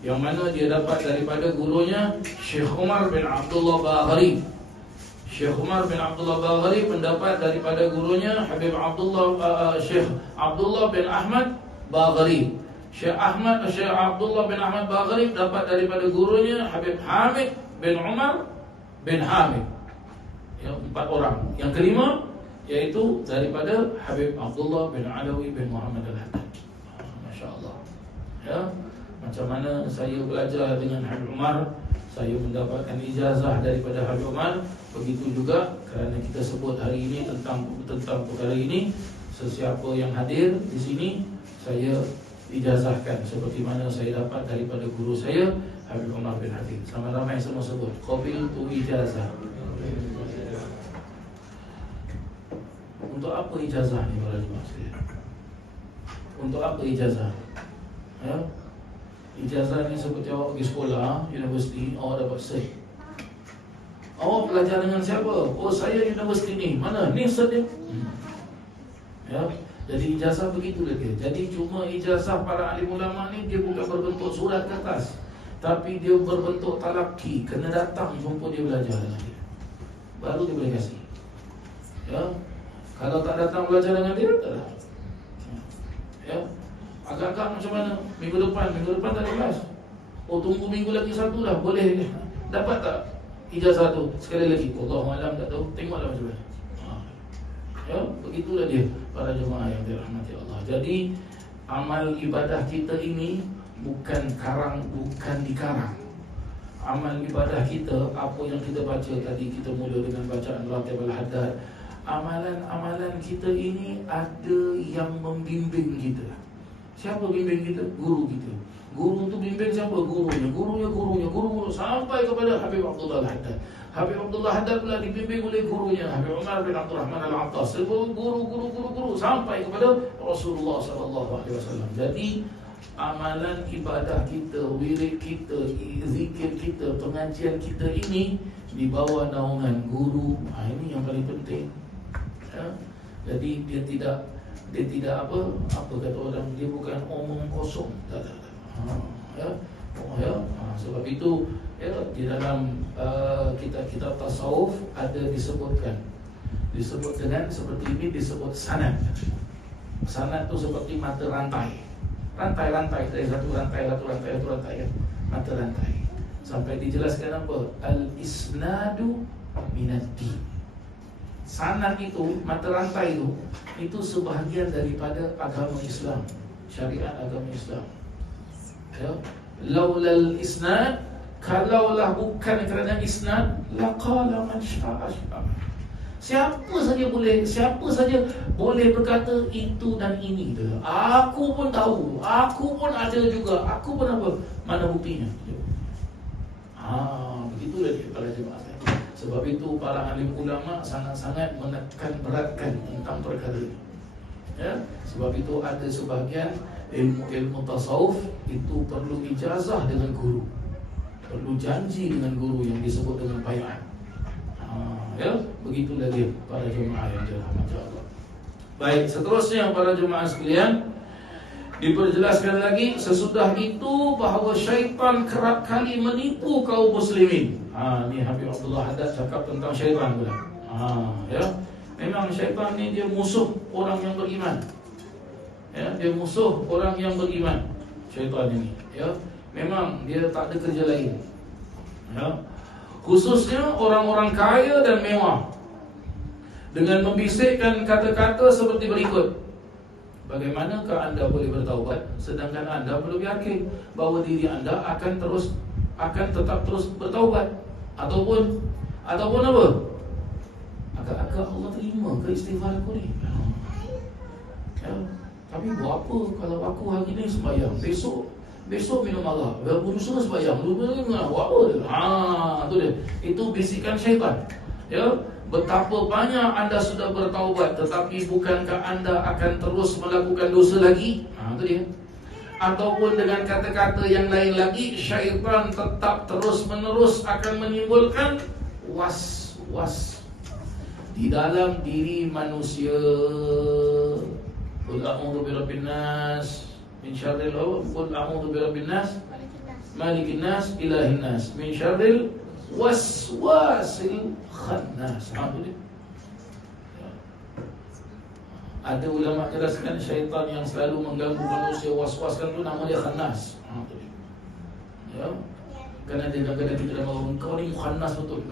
yang mana dia dapat daripada gurunya Syekh Umar bin Abdullah Baghari. Syekh Umar bin Abdullah Baghari mendapat daripada gurunya Habib Syekh Abdullah bin Ahmad Baghari. Syekh Abdullah bin Ahmad Baghari dapat daripada gurunya Habib Hamid bin Umar bin Hamid. Ya, 4 orang. Yang kelima iaitu daripada Habib Abdullah bin Alawi bin Muhammad Al-Haddad. Masya-Allah. Ya, macam mana saya belajar dengan Habib Umar, saya mendapatkan ijazah daripada Habib Umar. Begitu juga kerana kita sebut hari ini tentang perkara ini, sesiapa yang hadir di sini saya ijazahkan seperti mana saya dapat daripada guru saya Habib Umar bin Habib. Sama ramai semua sebut qabiltu ijazah. Untuk apa ijazah ni para jemaah sekalian? Untuk apa ijazah? Ya? Ijazah ni seperti awak pergi sekolah, universiti, awak dapat cert. Awak belajar dengan siapa? Oh, saya universiti ni. Mana? Ni cert dia. Ya. Jadi ijazah begitulah dia. Jadi cuma ijazah para alim ulama ni dia bukan berbentuk surat ke atas, tapi dia berbentuk talaqi. Kena datang jumpa dia belajar dengan dia, baru dia boleh kasih. Ya. Kalau tak datang belajar dengan dia, tak ada. Ya. Agak-agak macam mana? Minggu depan tak ada kelas. Oh, tunggu minggu lagi satu dah, boleh dapat tak ijazah tu? Sekali lagi, Allahu'alam, tak tahu, tengoklah macam mana. Ya, begitulah dia para jemaah yang dirahmati Allah. Jadi amal ibadah kita ini bukan dikarang. Amal ibadah kita, apa yang kita baca tadi, kita mula dengan bacaan Ratib Al-Haddad. Amalan-amalan kita ini ada yang membimbing kita. Siapa bimbing kita? Guru kita. Guru tu bimbing siapa? Gurunya sampai kepada Habib Abdullah Al-Haddad. Habib Abdullah Al-Haddad pula dibimbing oleh gurunya Habib Umar bin Abdul Rahman Al-Attas. Guru sampai kepada Rasulullah SAW. Jadi amalan ibadah kita, wirid kita, zikir kita, pengajian kita ini di bawah naungan guru. Ini yang paling penting. Ya? Jadi dia tidak apa kata orang, dia bukan omong kosong. Tak. Sebab itu ya, di dalam kitab tasawuf ada disebut dengan seperti ini, disebut sanad. Sanad tu seperti mata rantai dari satu rantai ya, mata rantai. Sampai dijelaskan apa? Al-isnadu minad-din. Sanad itu, mata rantai itu sebahagian daripada agama Islam, syariat agama Islam. Ya. Laulal isnad, kalaulah bukan kerana isnad, laqala man syaa. Siapa saja boleh berkata itu dan ini. Aku pun tahu, aku pun ada juga, aku pun apa? Mana buktinya? Begitulah dia para jemaah. Sebab itu para alim ulama sangat-sangat beratkan tentang perkara ini. Ya, sebab itu ada sebahagian ilmu tasawuf itu perlu ijazah dengan guru, perlu janji dengan guru yang disebut dengan bai'at. Ya, begitulah dia para jemaah yang dirahmati Allah. Baik, seterusnya para jemaah sekalian, diperjelaskan lagi sesudah itu bahawa syaitan kerap kali menipu kaum muslimin. Ni Habib Abdullah Haddad cakap tentang syaitan pula. Ya. Memang syaitan ni dia musuh orang yang beriman. Ya, dia musuh orang yang beriman. Syaitan ini, ya. Memang dia tak ada kerja lain. Ya. Khususnya orang-orang kaya dan mewah. Dengan membisikkan kata-kata seperti berikut. Bagaimanakah anda boleh bertaubat sedangkan anda belum yakin bahawa diri anda akan tetap terus bertaubat? Ataupun apa? Agak-agak Allah terima ke istighfar aku ni? Ya. Tapi buat apa kalau aku hari ni sembahyang, besok minum arak, berusaha sembahyang, buat apa dia? Tu dia. Itu bisikan syaitan. Ya. Betapa banyak anda sudah bertaubat, tetapi bukankah anda akan terus melakukan dosa lagi? Itu dia. Ataupun dengan kata-kata yang lain lagi, syaitan tetap terus-menerus akan menimbulkan was-was di dalam diri manusia. Qul a'udzu birabbin nas min syarril qul a'udzu birabbin nas malikin nas ilahin nas min syarril waswasil khannas. Ada ulama jelaskan syaitan yang selalu mengganggu manusia, waswaskan tu nama dia khannas. Ya. Kerana dia kadang-kadang kita dah mahu, kau ni khannas betul.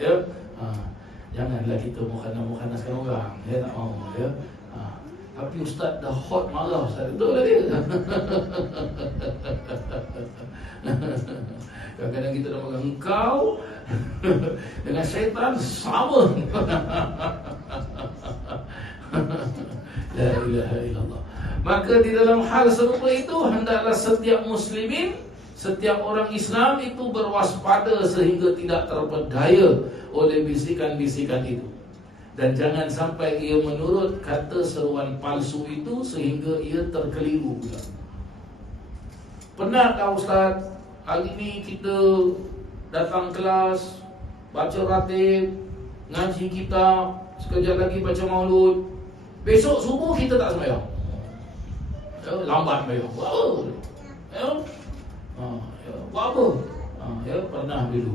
Ya. Janganlah kita mukhanaskan orang. Dia tak mahu, ya. Tapi ustaz dah hot marah ustaz. Betul lah dia. Kadang-kadang kita dah mahu engkau dengan syaitan sama. La ilaha illallah. Maka di dalam hal serupa itu hendaklah setiap muslimin, setiap orang Islam itu berwaspada sehingga tidak terpedaya oleh bisikan-bisikan itu. Dan jangan sampai ia menurut kata seruan palsu itu sehingga ia terkeliru pula. Penat tak ustaz? Hari ni kita datang kelas, baca ratib, ngaji kita, sekejap lagi baca maulud. Besok subuh kita tak sembahyang. Ya, lambat sembahyang. Buat apa? Ya. Buat apa? Ya, pernah dulu.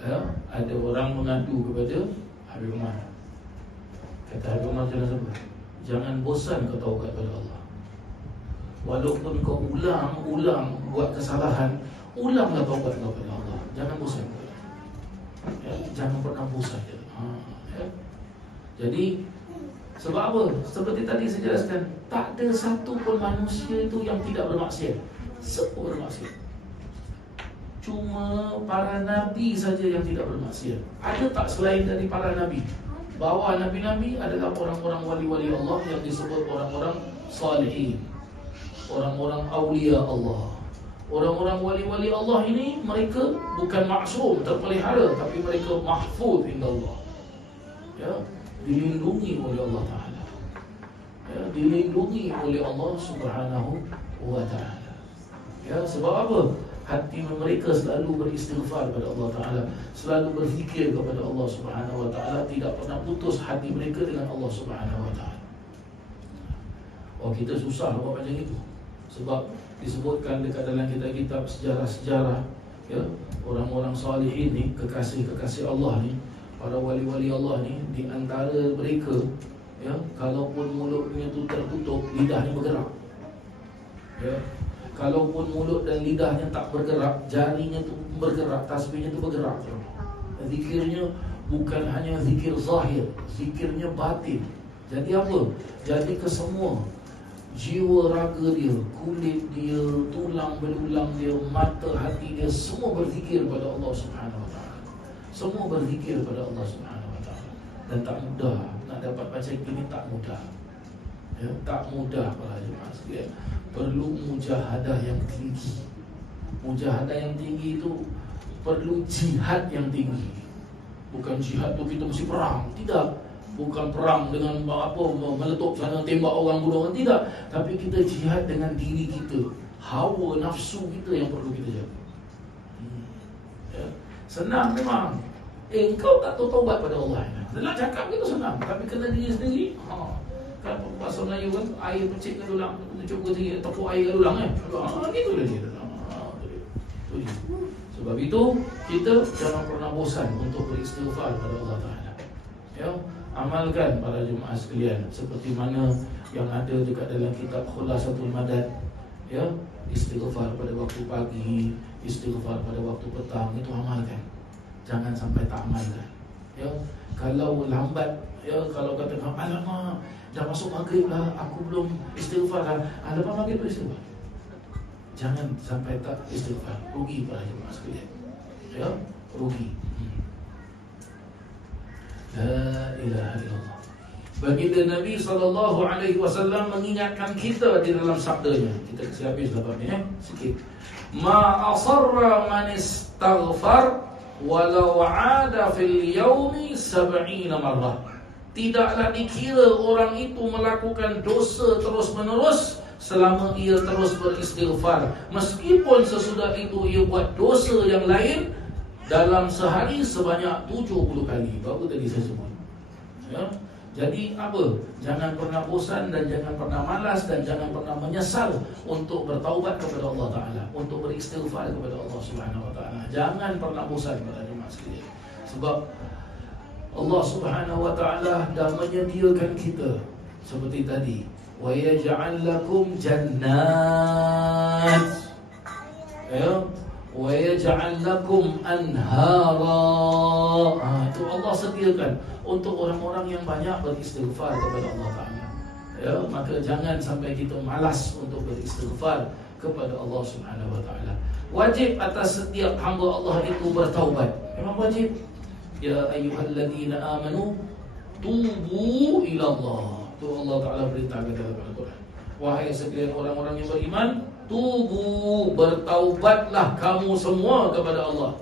Ya, ada orang mengadu kepada Habib Umar. Kata Habib Umar jangan bosan kau taubat kepada Allah. Walaupun kau ulang buat kesalahan, ulanglah taubat kepada Allah. Jangan bosan. Ya, jangan pernah bosan. Ya. Jadi sebab apa? Seperti tadi saya jelaskan, tak ada satu pun manusia itu yang tidak bermaksiat. Semua bermaksiat. Cuma para nabi saja yang tidak bermaksiat. Ada tak selain dari para nabi? Bawah nabi-nabi adalah orang-orang wali-wali Allah yang disebut orang-orang salihin, orang-orang awliya Allah. Orang-orang wali-wali Allah ini mereka bukan maksum, terpelihara, tapi mereka mahfuz inda Allah. Ya, dilindungi oleh Allah Ta'ala. Ya, dilindungi oleh Allah Subhanahu wa Ta'ala. Ya, sebab apa? Hati mereka selalu beristighfar kepada Allah Ta'ala, selalu berzikir kepada Allah Subhanahu wa Ta'ala, tidak pernah putus hati mereka dengan Allah Subhanahu wa Ta'ala. Oh, kita susah buat macam itu. Sebab disebutkan dekat dalam kitab-kitab sejarah-sejarah, ya, orang-orang salihin ni, kekasih-kekasih Allah ni, para wali-wali Allah ni, di antara mereka, ya, kalaupun mulutnya tu tertutup, lidahnya bergerak. Ya, kalaupun mulut dan lidahnya tak bergerak, jarinya tu bergerak, tasbihnya tu bergerak. Zikirnya bukan hanya zikir zahir, zikirnya batin. Jadi apa? Jadi kesemua jiwa raga dia, kulit dia, tulang belulang dia, mata hati dia, semua berzikir pada Allah Subhanahu wa Ta'ala. Semua berzikir pada Allah Subhanahu wa Ta'ala. Dan tak mudah nak dapat macam ini, tak mudah. Ya, tak mudah para jemaah sekalian. Perlu mujahadah yang tinggi. Mujahadah yang tinggi itu perlu jihad yang tinggi. Bukan jihad tu kita mesti perang, tidak. Bukan perang dengan apa, meletup sana, tembak orang, bunuh orang, tidak. Tapi kita jihad dengan diri kita, hawa nafsu kita yang perlu kita jaga. Ya. Senang memang. Engkau tak tahu taubat pada Allah. Nak cakap itu senang, tapi kena diri sendiri. Kan bahasa Melayu kan, air pecik ke dulang, cuba tinggi tepuk air ke dulang kan. Gitu dia. Sebab Sebab itu kita jangan pernah bosan untuk beristighfar kepada Allah Ta'ala. Ya, amalkan para jemaah sekalian seperti mana yang ada dekat dalam kitab Khulasatul Madad. Ya, istighfar pada waktu pagi, istighfar pada waktu petang, itu amalkan. Jangan sampai tak amalkan. Ya, kalau lambat, ya, kalau kata alamak dah masuk maghrib lah, aku belum istighfar lah, lepas maghrib beristighfar. Jangan sampai tak istighfar. Rugi para jemaah sekalian. Ya, rugi. La ilaha illallah. Baginda Nabi SAW mengingatkan kita di dalam sabdanya. Kita kasi habis lah bab ni, sikit. Ma asarra man istaghfar walau 'ada fil yaumi 70 marrah. Tidaklah dikira orang itu melakukan dosa terus-menerus selama ia terus beristighfar, meskipun sesudah itu ia buat dosa yang lain dalam sehari sebanyak 70 kali. Baru tadi saya sebut. Ya. Jadi apa? Jangan pernah bosan dan jangan pernah malas dan jangan pernah menyesal untuk bertaubat kepada Allah Ta'ala, untuk beristighfar kepada Allah Subhanahu Wa Ta'ala. Jangan pernah bosan pada jemaah sekalian. Sebab Allah Subhanahu Wa Ta'ala dah menyediakan kita seperti tadi. Wa yaj'al lakum jannat. Ya. Wa yaj'al lakum anhara. Itu Allah sediakan untuk orang-orang yang banyak beristighfar kepada Allah Ta'ala. Ya, maka jangan sampai kita malas untuk beristighfar kepada Allah Subhanahu Wa Ta'ala. Wajib atas setiap hamba Allah itu bertaubat. Memang wajib. Ya ayyuhalladzina amanu tubu ila Allah. Itu Allah Ta'ala beritakan dalam Al-Quran. Wahai sekalian orang-orang yang beriman, tubu, bertaubatlah kamu semua kepada Allah.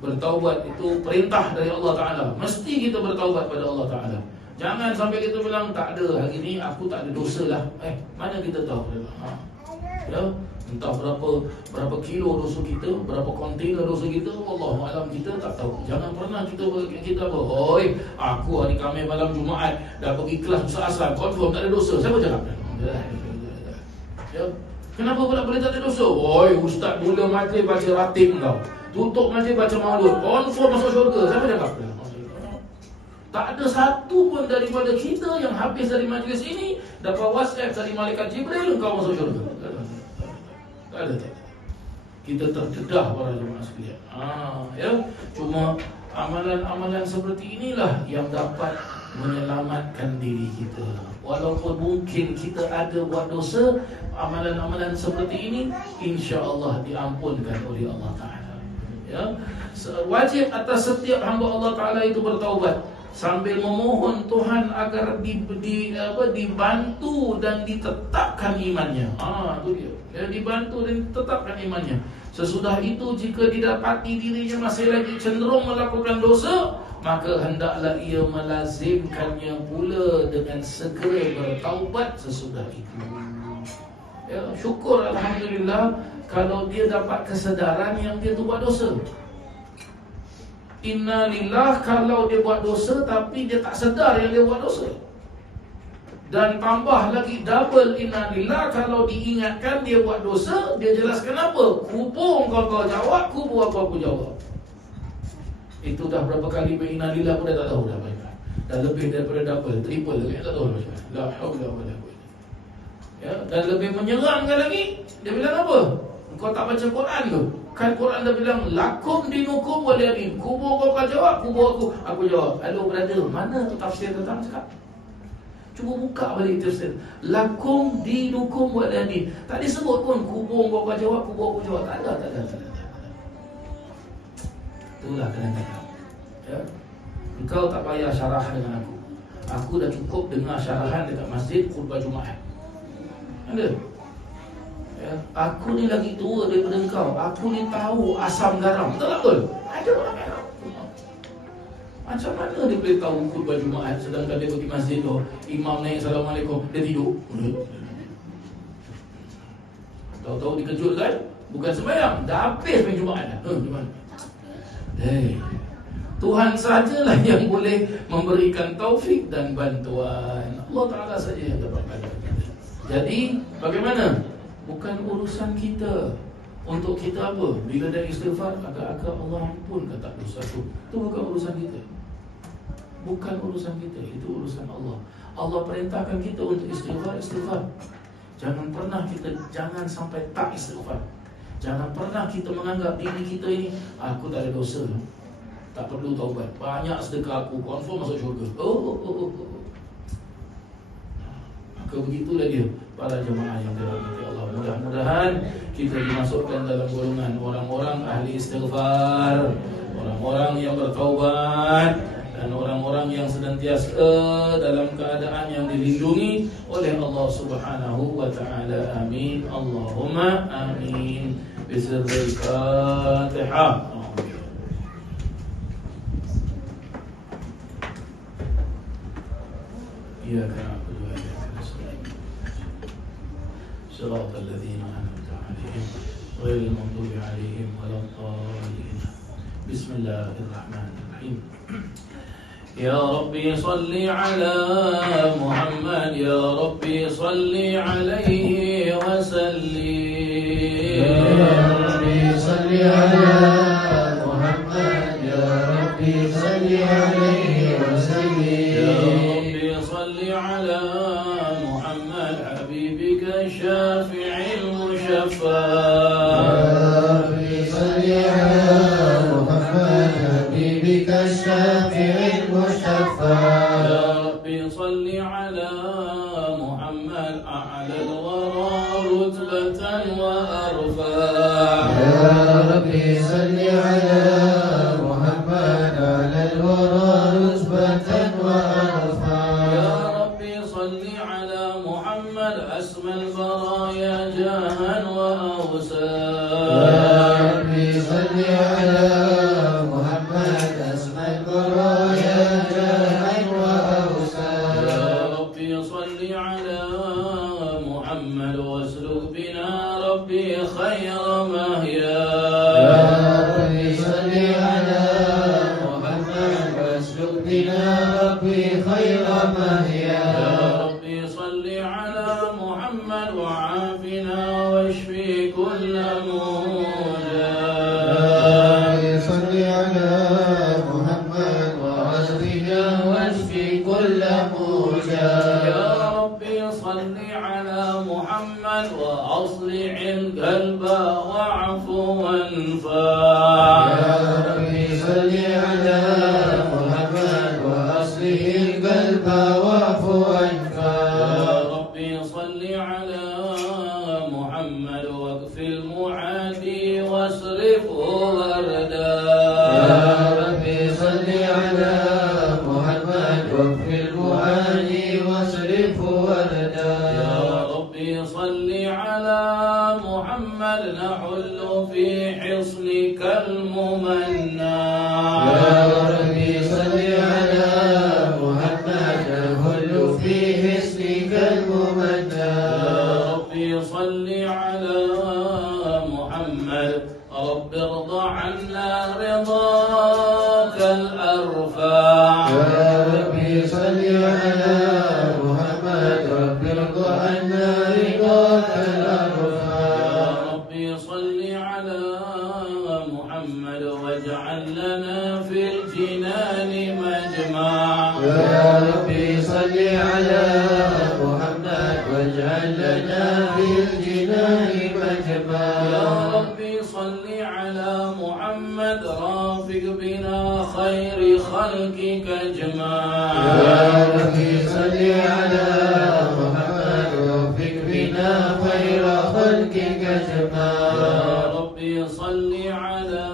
Bertaubat itu perintah dari Allah Ta'ala. Mesti kita bertaubat pada Allah Ta'ala. Jangan sampai kita bilang tak ada, hari ni aku tak ada dosa lah. Mana kita tahu? Ya, entah berapa kilo dosa kita, berapa kontainer dosa kita, Wallahualam, kita tak tahu. Jangan pernah kita apa, oi, aku hari Khamis malam Jumaat dah pergi kelas asal, confirm tak ada dosa. Siapa cakap? Ya. Kenapa pula boleh tak ada dosa? Oi, ustaz mula majlis baca ratib kau, tutup majlis baca maulud, confirm masuk syurga. Siapa cakap? Tak ada satu pun daripada kita yang habis dari majlis ini dapat WhatsApp dari malaikat Jibril kau masuk syurga. Tak ada. Kita terdedah para jemaah sekalian. Ya, cuma amalan-amalan seperti inilah yang dapat menyelamatkan diri kita. Walaupun mungkin kita ada buat dosa, amalan-amalan seperti ini insya-Allah diampunkan oleh Allah Ta'ala. Ya, wajib atas setiap hamba Allah Ta'ala itu bertaubat sambil memohon Tuhan agar dibantu dan ditetapkan imannya. Itu dia. Ya, dibantu dan ditetapkan imannya. Sesudah itu jika didapati dirinya masih lagi cenderung melakukan dosa, maka hendaklah ia melazimkannya pula dengan segera bertaubat sesudah itu. Ya, syukur alhamdulillah kalau dia dapat kesedaran yang dia tu buat dosa. Inna lillah kalau dia buat dosa tapi dia tak sedar yang dia buat dosa. Dan tambah lagi double inna lillah kalau diingatkan dia buat dosa, dia jelaskan apa? Kubur kau jawab, kubur aku jawab. Itu dah berapa kali inna lillah pun dah tak tahu dah. Dah lebih daripada double, triple lagi tak tahu macam mana. La haula wala quwwata. Ya, dan lebih menyerangkan lagi, dia bilang apa? Kau tak baca Quran ke? Kan Quran dah bilang lakum dinukum waliyadin. Kubur kau jawab, kubur aku jawab. Hello brother, mana tu tafsir tentang cakap? Cuba buka balik tafsir. Lakum dinukum waliyadin. Tak disebut pun kubur kau jawab, kubur aku jawab. Tak ada. Itulah kadang-kadang. Ya. Engkau tak payah syarah dengan aku. Aku dah cukup dengar syarahan dekat masjid khutbah Jumaat. Ada? Ya, aku ni lagi tua daripada engkau. Aku ni tahu asam garam. Betul tak betul? Ada orang yang macam mana dia boleh tahu khutbah Jumaat sedangkan dia pergi masjid tu, imam naik Assalamualaikum, dia tidur. Tahu-tahu dikejutkan, bukan sembahyang, dah habis main Jumaat dah. Gimana? Tuhan sajalah yang boleh memberikan taufik dan bantuan. Allah Ta'ala saja yang dapat bantuan. Jadi bagaimana? Bukan urusan kita. Untuk kita apa? Bila dah istighfar, agak-agak Allah ampunkan tak dosa tu. Itu bukan urusan kita. Bukan urusan kita, itu urusan Allah. Allah perintahkan kita untuk istighfar. Jangan sampai tak istighfar. Jangan pernah kita menganggap diri kita ini, aku tak ada dosa, tak perlu taubat, banyak sedekah aku, confirm masuk syurga. Maka begitulah dia para jemaah yang dirahmati Allah. Mudah-mudahan kita dimasukkan dalam golongan orang-orang ahli istighfar, orang-orang yang bertaubat, dan orang-orang yang senantiasa dalam keadaan yang dilindungi oleh Allah Subhanahu wa ta'ala. Amin. Allahumma amin. Bismillahirrahmanirrahim. Fatihah. Iyyaka na'budu wa iyyaka nasta'in. Shiratal ladzina an'amta 'alaihim ghairil maghdubi 'alaihim waladdallin. Bismillahirrahmanirrahim. Ya Rabbi salli ala Muhammad, Ya Rabbi salli alaihi wa sallim. Ya Rabbi salli ala Muhammad, Ya Rabbi salli alaihi wa sallim. Ya Rabbi salli ala Muhammad, habibika syafi'il mushaffa'. Ya Rabbi salli ala Muhammad, habibika syafi'il mushaffa'. Ya Rabbi salli ala Muhammad, a'la al-wara rutbatan wa arfa'. Ya Rabbi salli ala Muhammad, a'la al-wara rutbatan wa arfa'. Ya Rabbi salli ala Muhammad, asma al-baraya jahan wa awsa'. Ya Rabbi salli ala Muhammad, asma al-baraya jahan wa awsa'. Ya Rabbi salli ala Muhammad, wasluk bina Rabbi khayra mahya. Ya Rabbi salli ala Muhammad, wasluk bina Rabbi khayra mahya. Ya Rabbi salli ala Muhammad, wa'afina washfi kulla mujah. Ya Rabbi salli ala Muhammad, wa'afina washfi kulla mujah. Ya Rabbi salli ala Muhammad, wa aslihil qalba wa'fu wanfa'. Ya Rabbi salli ala Muhammad, wa aslihil qalba wa'fu wanfa'. Ya Rabbi salli ala Muhammad, waqfil mu'adi wasrifhu warda. Ya Rabbi salli ala Muhammad, waqfil mu'ani wasrifhu warda. Ya Rabbi salli ala Muhammad, nahullu fi hisnika al-mumanna. Ya Rabbi salli ala Muhammad, nahullu fi hisnika al-mumanna. Ya Rabbi salli ala Muhammad, Rabbi irda 'anna ridaka al-arfa'. Ya Rabbi salli ala Muhammad, Rabbi irda 'anna ridaka al-arfa'. Ya Rabbi salli ala Muhammad, waj'al lana fil jinani majma'. Ya Rabbi salli ala Muhammad, waj'al lana fil jinani majma'. Ya Rabbi salli ala Muhammad, rafiq bina khairi khalqika jma'. Ya Rabbi salli ala Muhammad, wafiq bina khaira khalqika Ya jma'. Rabbi salli ala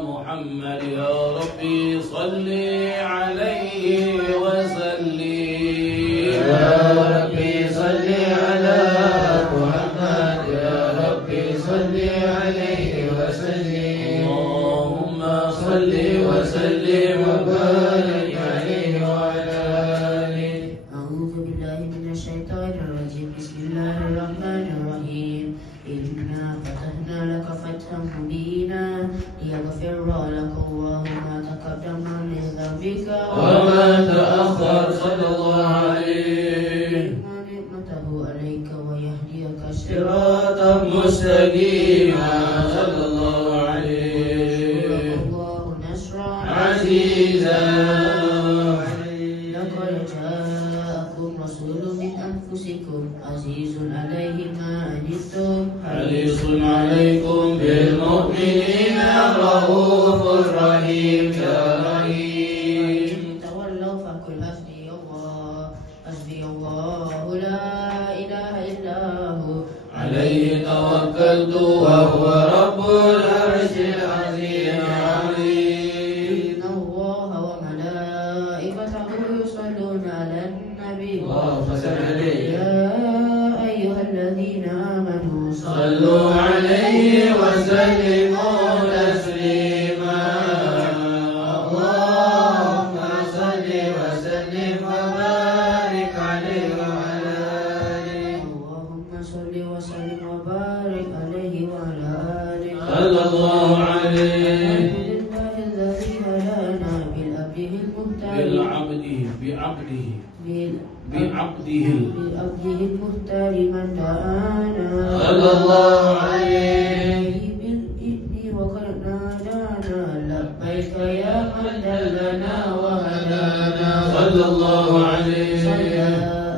Muhammad, Ya Rabbi salli alaihi wa sallim. Ya Rabbi salli ala Muhammad, Ya Rabbi salli alaihi wa sallim. Allahumma salli wa sallim wa barik alaihi wa ala alihi. أعوذ بالله من الشيطان الرجيم. بسم الله الرحمن الرحيم. إنا فتحنا لك فتحا مبينا ليغفر لك الله ما تقدم من ذنبك وما تأخر أنفسكم عزيز عليه ما عنتم حريص عليكم بالمؤمنين رؤوف رحيم يا رحيم. إن تولوا فقل حسبي الله لا إله إلا هو عليه توكلت وهو رب العرش العظيم. إن الله وملائكته يصلون على النبي اللهم صل عليه. يا أيها الذين آمنوا صلوا عليه وسلموا تسليما. اللهم صل وسلم وبارك عليه وعلى آله. اللهم صل وسلم وبارك عليه وعلى آله. صلى الله عليه. الحمد لله الذي هدانا بالأبيه المختار بالعبده المختار من دعانا صلى الله عليه. بالإذن وقد نادانا لبيك يا من دلنا وهدانا. صلى الله عليه. صلى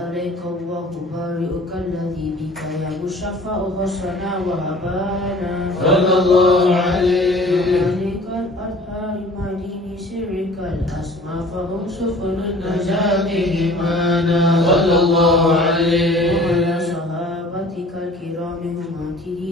عليك الله بارئك الذي بك يا مشفع خصنا وهبانا. صلى الله عليه. مالك الأطهار مدين سرك الأسمى فهم سفن النجاة همانا. صلى الله عليه. وعلى صحابتك الكرام هماته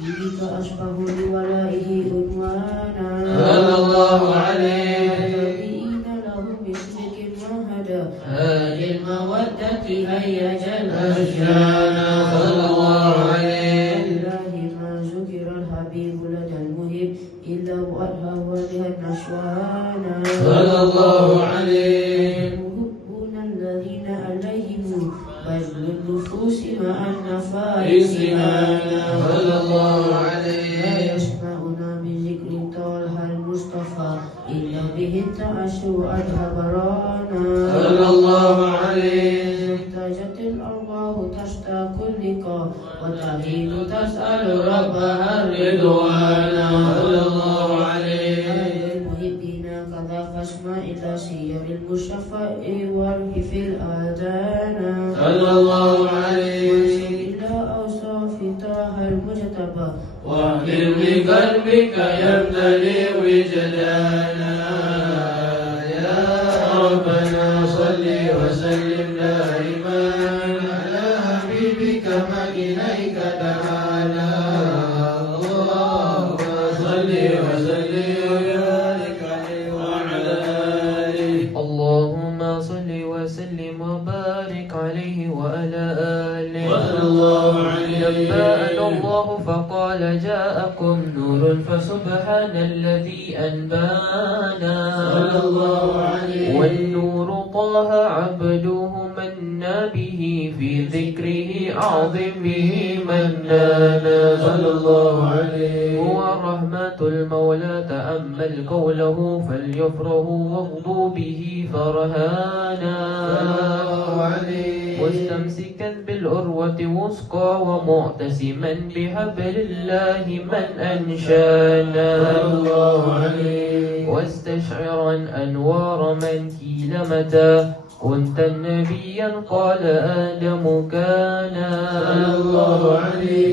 بك أشبه لولائه عنوانا. صلى الله عليه. الذين لهم باسمك وهدى هذه المودة هيج الأشجانا. صلى الله عليه. لله ما ذكر الحبيب لدى المهب إلا وألهى وجه النشوانا. صلى الله عليه. المحبون الذين عليهم بذل النفوس مع النفائس مانا. صلى الله لا عليه. يسمعنا بذكر طه المصطفى إلا به التعشوا أذهب رانا. صلى الله عليه. احتاجت الأرواح تشتاق اللقاء وتهين تسأل ربها الرضوانا. صلى الله عليه. المحبين كذا فاسمع إلى سير المشفع والهف الآذانا. صلى الله عليه. إلى أوصاف طه المجتبى واحفر بقلبك يمتلئ وجدانا. يا ربنا صل وسلم دائما على حبيبك من إليك دعانا. اللهم صل وسلم وبارك عليه وعلى آله. اللهم صل وسلم وبارك عليه وعلى آله. صلى الله عليه. نبأنا الله فقال جاءكم نور فسبحان الذي أنبانا. صلى الله عليه. والنور طه عبده منا به في ذكره أعظم به منانا. صلى الله عليه. هو رحمة المولى تأمل قوله فليفرح واغضوا به فرهانا. مستمسكا بالعروة وثقا ومعتصما بحبل الله من أنشانا. واستشعرا أنوار من كيل متى كنت نبيا قال آدم كان.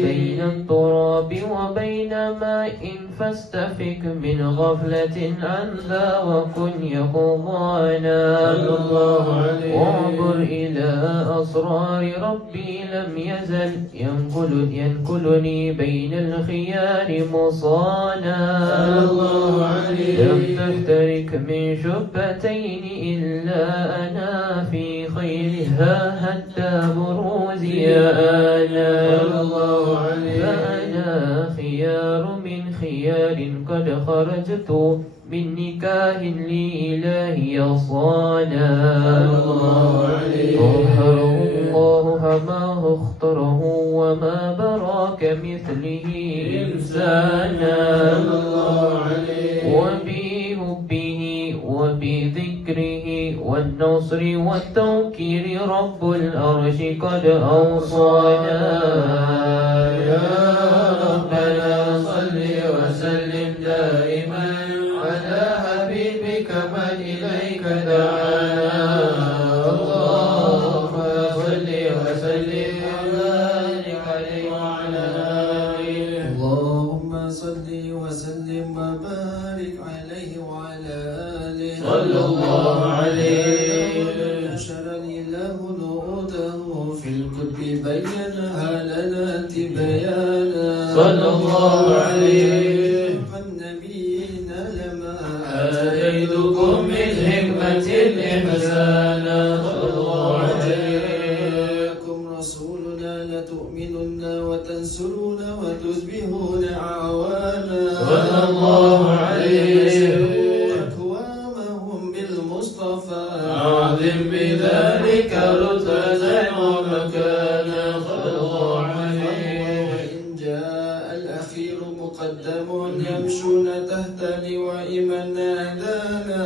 بين التراب وبين ماء فاستفك من غفلة عن ذا وكن يقظانا. وعبر إلى أسرار ربي لم يزل ينقلني بين الخيار مصانا. لم تفترك من شبتين إلا أنا في خيرها حتى بروزي أنا. فأنا خيار من خيار قد خرجت من نكاه لإلهي صانا. طهره الله حماه اختره وما برا كمثله إنسانا. وبحبه وبذكره والنصر والتوكيل رب الأرش قد أوصانا. يا ربنا صل وسلم دائما على حبيبك من إليك دعانا. اللهم صل وسلم صلى الله عليه النبيين لما آتيتكم من حكمة إحسانا صلى الله عليه رسولنا لتؤمنن وتنصرون وتصبحون عوانا صلى الله عليه أكوامهم بالمصطفى أعظم بذلك رتبة ومكانا صلى الله عليه وإن جاء الأخير مقدم يمشون تحت لواء من نادانا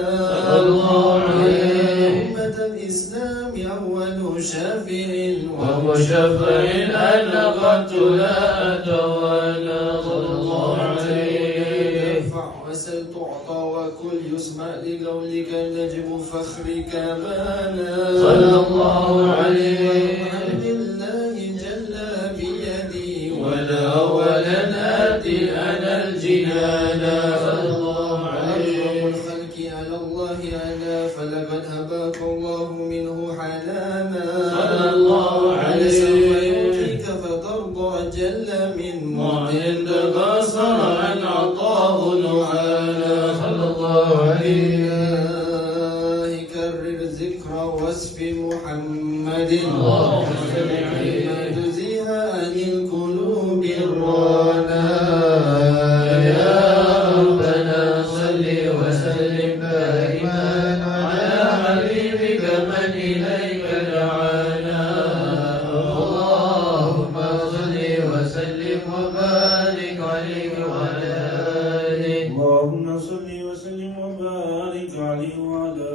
صلى الله عليه أمة الإسلام أول شافع ومشفع أن قد لا أتوانا صلى الله عليه ارفع وسل تعطى وكل يسمع لقولك نجم فخرك بانا صلى الله عليه لله جل بيدي ولا أولا آتي أنا الجنان صلى الله عليه الخلق على الله أنا فلقد هباك الله منه حنانا صلى الله عليه فيعطيك فترضى جل من معن تبصر عن عطاه نعانا صلى الله عليه كرر ذكر وصف محمد اللهم صل عليه تزيها عن القلوب الرانا يا ربنا صل وسلم دائما على حبيبك من إليك دعانا اللهم صل وسلم وبارك عليه وعلى آله اللهم صل وسلم وبارك عليه وعلى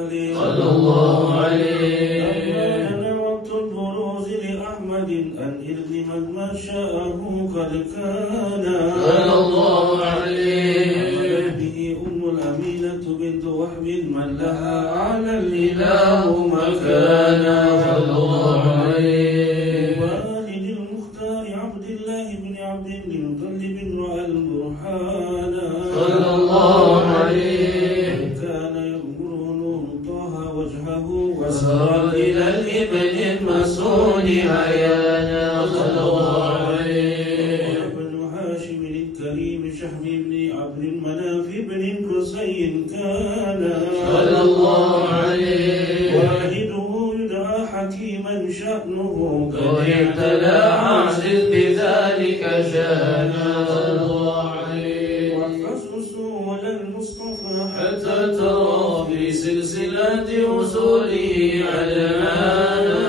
آله صلى الله عليه أنا وقت البروز لأحمد أن لمن ما شاءه قد كان صلى الله عليه به أم الأمينة بنت وهب من لها أعلى الإله مكانا صلى الله عليه والد المختار عبد الله بن عبد المطلب رأى البرهان صلى الله عليه كان يغمر نور طه وجهه وسرى إلى الإبن المسعود عيانا صلى الله عليه وابن هاشم الكريم شهم بن عبد المناف بن قصي كان صلى الله عليه والده يدعى حكيما شأنه قد ابتلى عاصف بذلك شانا صلى الله عليه واحفظ أصول المصطفى حتى ترى في سلسلة أصوله عدنانا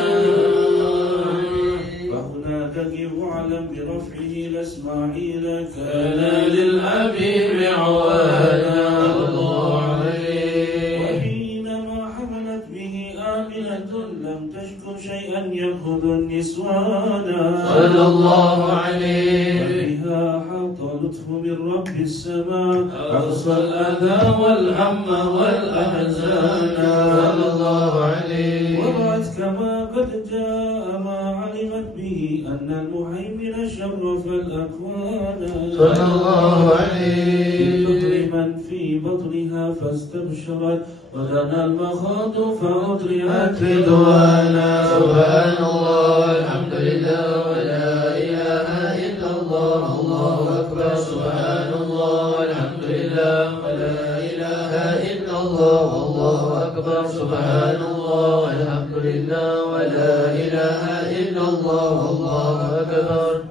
فهناك كيف أعلم برفعه لإسماعيل كان كان للحبيب عوانا صلى الله عليه وحينما حملت به آمنة لم تشكر شيئا يأخذ النسوان صلى الله عليه وبها حاط لطف من رب السماء أقصى الأذى والهم والأحزان صلى الله عليه ورأت كما قد جاء ما علمت به أن المهيمن شرف الأكوان صلى الله عليه من في بطنها فاستبشرت ودنا المخاض فأطرحت رضوانا سبحان الله والحمد لله ولا إله إلا الله الله أكبر سبحان الله والحمد لله ولا إله إلا الله والله أكبر سبحان الله والحمد لله ولا إله إلا الله والله أكبر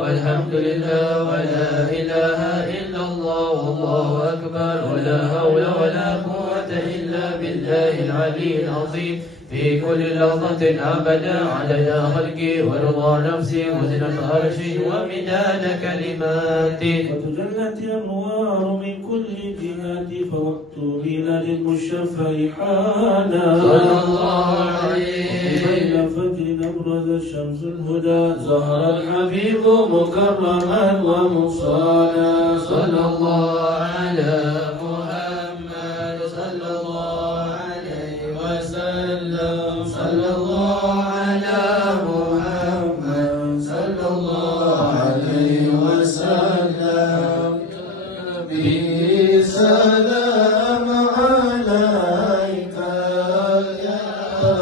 والحمد لله ولا إله إلا الله والله أكبر ولا حول ولا قوة إلا بالله العلي العظيم في كل لحظة أبدا عدد خلقي ورضا نفسي وزنة عرشي ومداد كلماتي وتجلت الأنوار من كل جهات فوقت ميلاد المشفع حانا صلى الله عليه بين فجر أبرز الشمس الهدى ظهر الحبيب مكرما ومصانا صلى الله على محمد صلى الله عليه وسلم صلى الله على محمد صلى الله عليه وسلم به سلام عليك يا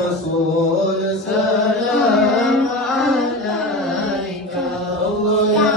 رسول سلام عليك الله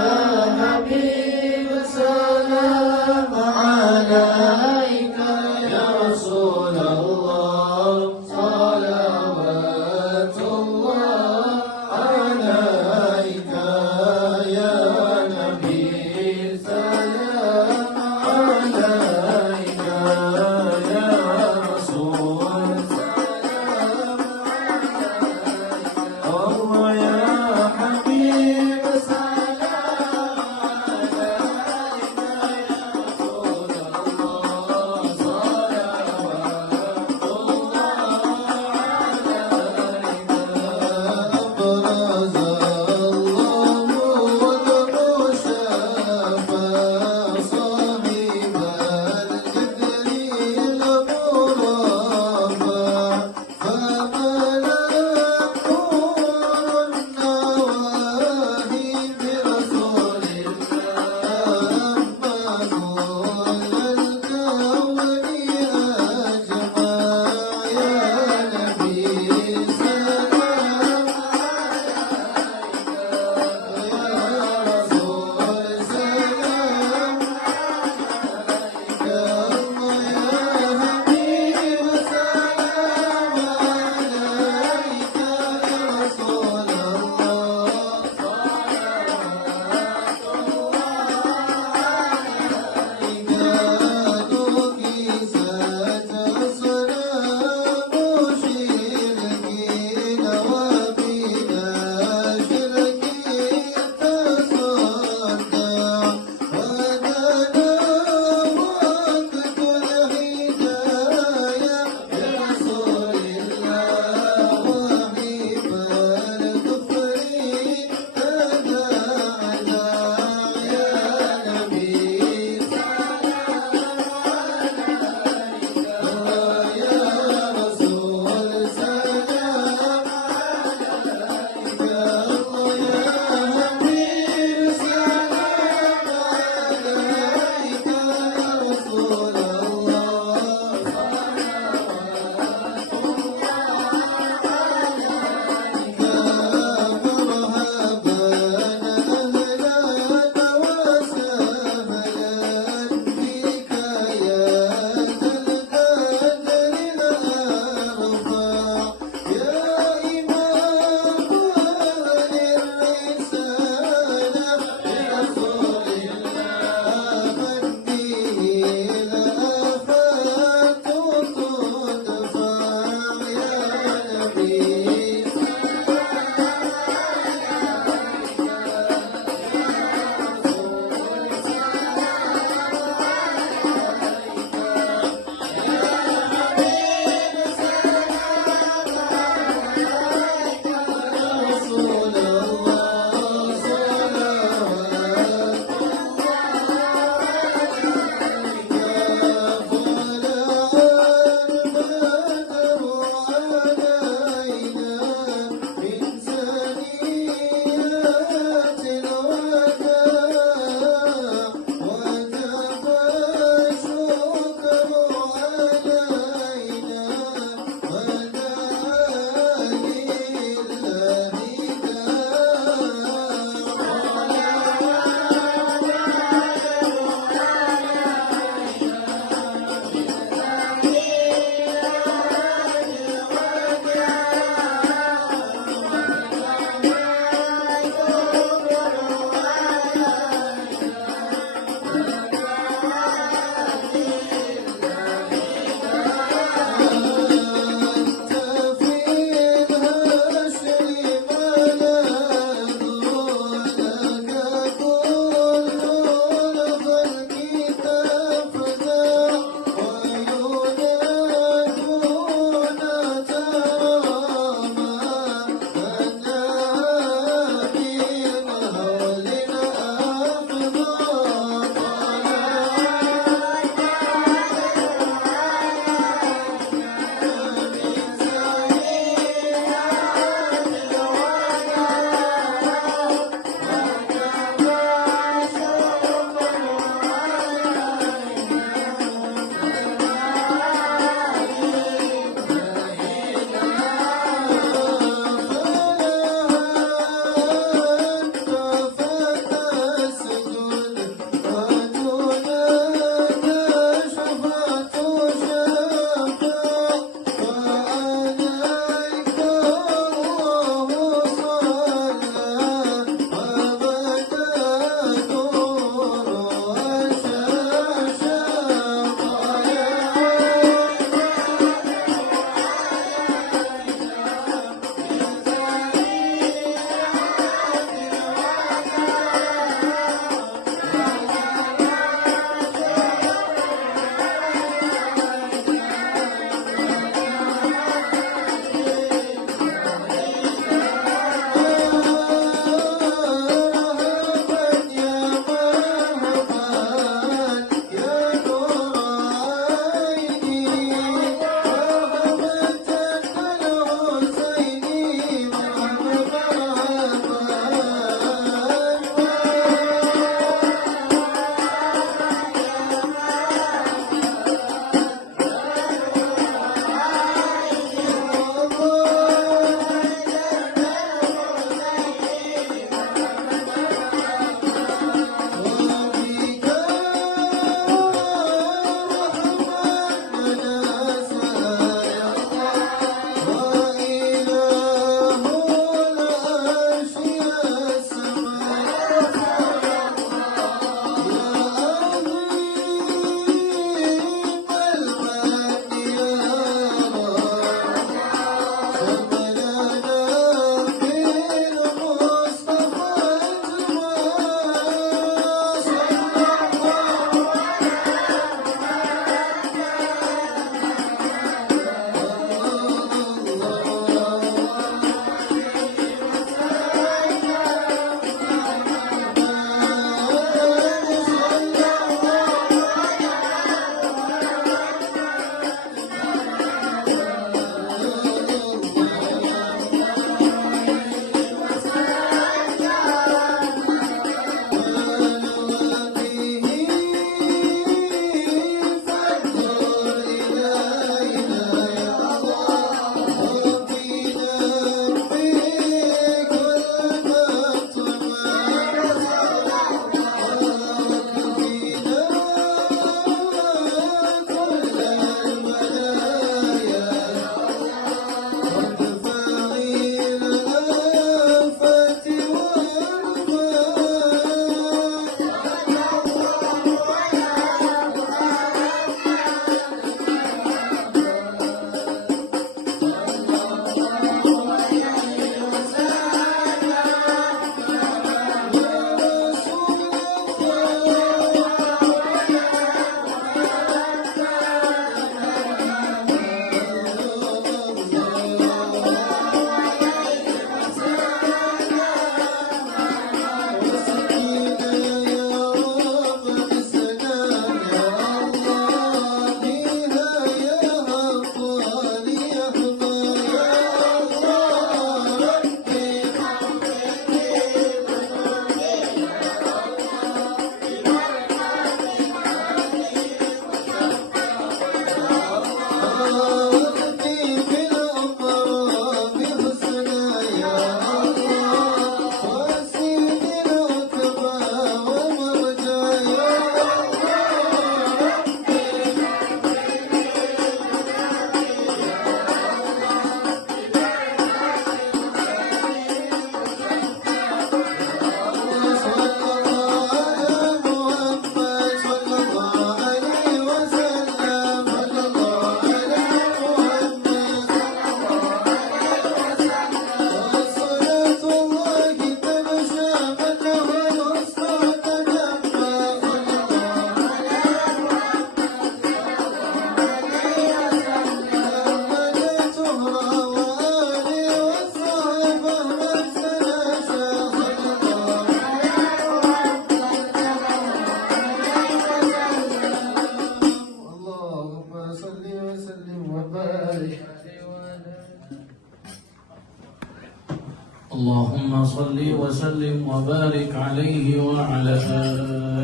اللهم صل وسلم وبارك عليه وعلى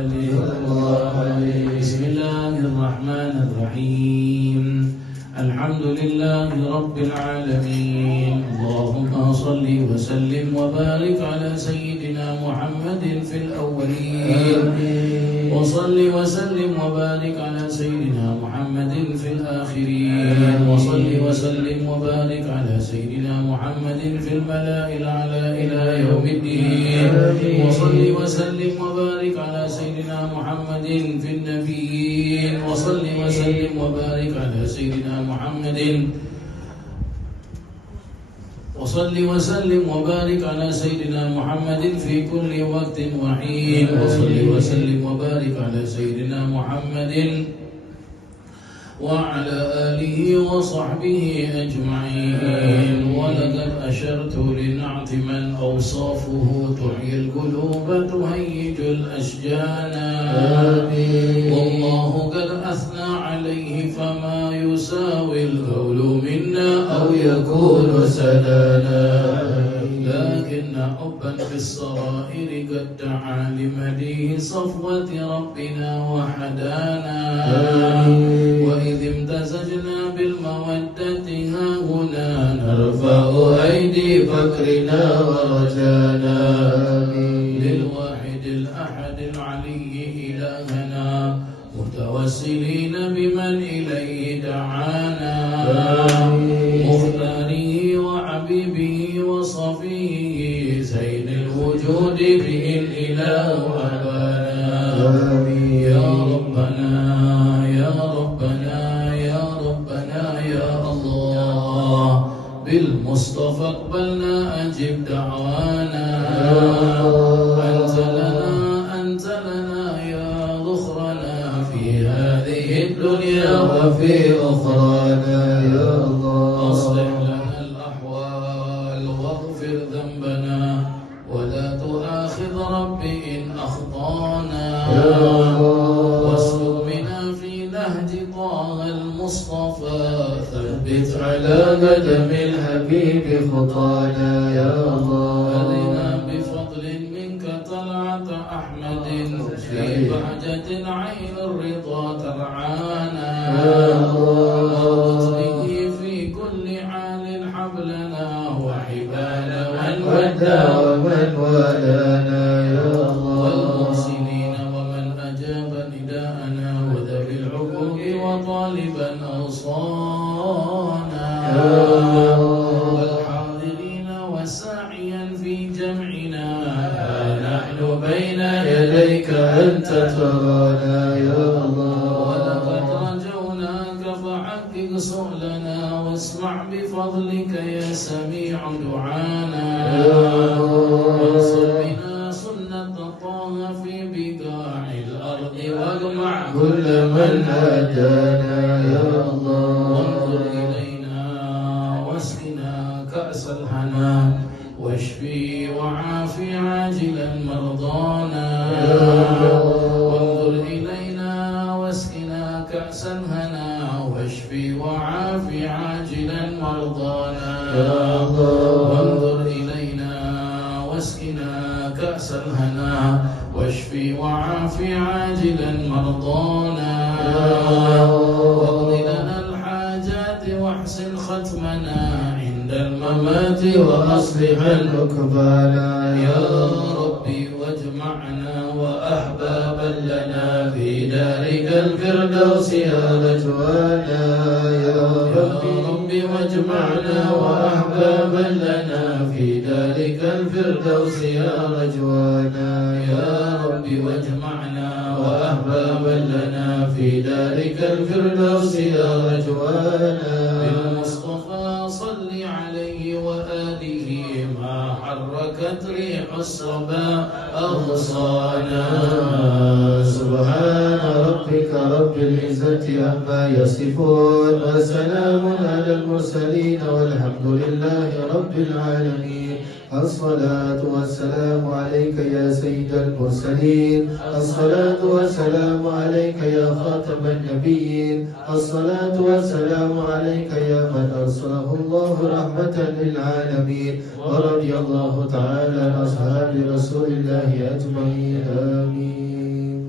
آله. بسم الله الرحمن الرحيم. الحمد لله رب العالمين. اللهم صل وسلم وبارك على سيدنا محمد في الأولين، وصل وسلم وبارك على سيدنا محمد في الآخرين، وصل وسلم وبارك على سيدنا محمد في الملأ الأعلى إلى يوم الدين، وصل وسلم وبارك على سيدنا محمد في النبيين، وصل وسلم وبارك على سيدنا محمد، وصل وسلم وبارك على سيدنا محمد في كل وقت وحين، وصل وسلم وبارك على سيدنا محمد وعلى آله وصحبه أجمعين. ولقد أشرت لنعت من أوصافه تحيي القلوب تهيج الأشجان، والله قد أثنى عليه فما يساوي القول منا أو يكون سدانا، لكن حبا في السرائر قد دعا لمديه صفوة ربنا وحدانا، وإذ امتزجنا بالمودة ها هنا نرفع أيدي فكرنا ورجانا، للواحد الأحد العلي إلهنا متوسلين بمن إليه دعانا، مختاره وحبيبه وصفيه زين الوجود به الإله أبانا. يا ربنا يا ربنا يا ربنا يا الله، بالمصطفى اقبلنا أجب دعوانا، أنت لنا يا ذخرنا في هذه الدنيا وفي أخرانا، يا الله أصلح لنا الأحوال واغفر ذنبنا ولا تؤاخذ ربي إن أخطانا، واسلك بنا في نهج طه المصطفى، ثبت على قدم الحبيب خطانا، يا الله علينا بفضل منك طلعة أحمد في بهجة عين الرضا ترعانا، واربط به في كل حال حبلنا وحبال من ودى ومن والانا، يا الله والمحسنين ومن أجاب نداءنا وذوي العقوق وطالبا أوصانا، والحاضرين وساعيا في جمعنا، نحن بين يديك أنت ترانا، يا الله ولقد رجوناك فحقق سؤلنا، واسمع بفضلك يا سميع دعانا، وانصر بنا سنة طه في بقاع الأرض، واجمع كل من هدانا، يا الله وانظر إلينا واسقنا كأس الهنا، واشفي وعافي عاجلا مرضانا، وانظر إلينا واسقنا كأس الهنا، واشفي وعافي عاجلا مرضانا، وانظر إلينا واسقنا كأس الهنا، واشفي وعافي عاجلا مرضانا، واقض لنا الحاجات واحسن ختمنا عند الممات، وأصلح العقبانا، يا ربي واجمعنا وأحبابا لنا في دارك الفردوس يا رجوانا، يا ربي واجمعنا وأحبابا لنا في دارك الفردوس يا رجوانا، يا ربي واجمعنا وأحبابا لنا في دارك الفردوس يا رجوانا، بالمصطفى صل عليه وآله ما حركت ريح الصبا أغصانا، سبحان ربي ربك رب العزة عما يصفون وسلام على المرسلين والحمد لله رب العالمين. الصلاة والسلام عليك يا سيد المرسلين، الصلاة والسلام عليك يا خاتم النبيين، الصلاة والسلام عليك يا من أرسله الله رحمة للعالمين. ورضي الله تعالى عن أصحاب رسول الله أجمعين. آمين.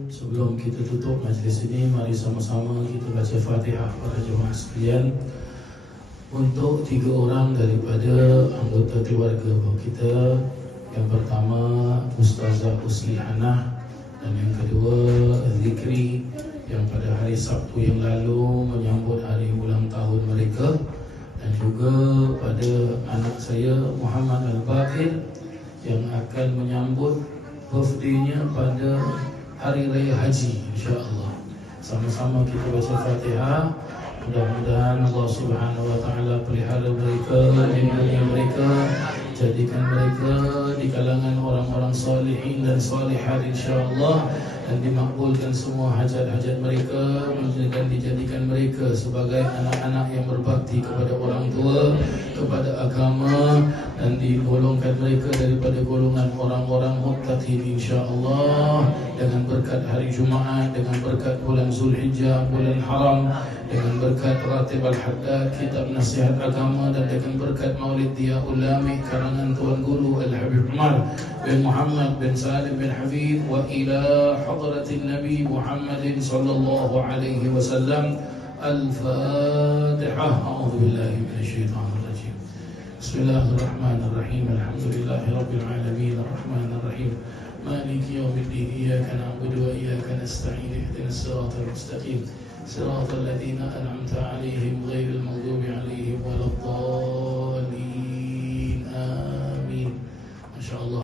Sebelum kita tutup majlis ini, mari sama-sama kita baca Fatihah pada jemaah sekalian untuk 3 orang daripada anggota keluarga kita. Yang pertama Ustazah Usli Hanah, dan yang kedua Zikri yang pada hari Sabtu yang lalu menyambut hari ulang tahun mereka, dan juga pada anak saya Muhammad Al-Baqir yang akan menyambut birthday-nya pada Hari Raya Haji, insya-Allah. Sama-sama kita baca Fatihah. Mudah-mudahan Allah Subhanahu wa taala pelihara mereka, lindungi mereka, jadikan mereka di kalangan orang-orang salihin dan salihat insya-Allah, dan dimakbulkan semua hajat-hajat mereka, dan dijadikan mereka sebagai anak-anak yang berbakti kepada orang tua, kepada agama, dan digolongkan mereka daripada golongan orang-orang muttaqin insya-Allah, dengan berkat hari Jumaat, dengan berkat bulan Zulhijjah, bulan haram, dengan berkat Ratib Al-Haddad, kitab nasihat agama, dan dengan berkat Maulid Dia Ulami karangan Tuan Guru Al-Habib Umar bin Muhammad bin Salim bin Hafid, wa ila hadratin Nabi Muhammadin sallallahu alaihi wasallam. Al-Fatihah. A'udzu billahi minasyaitonir rajim. Bismillahirrahmanirrahim. Alhamdulillahi rabbil alamin, arrahmanir rahim, maliki yaumiddin, iyyaka na'budu wa iyyaka nasta'in, ihdinas siratal mustaqim, siratal ladzina an'amta 'alaihim ghairil maghdubi 'alaihim waladdallin. Amin. Masyaallah.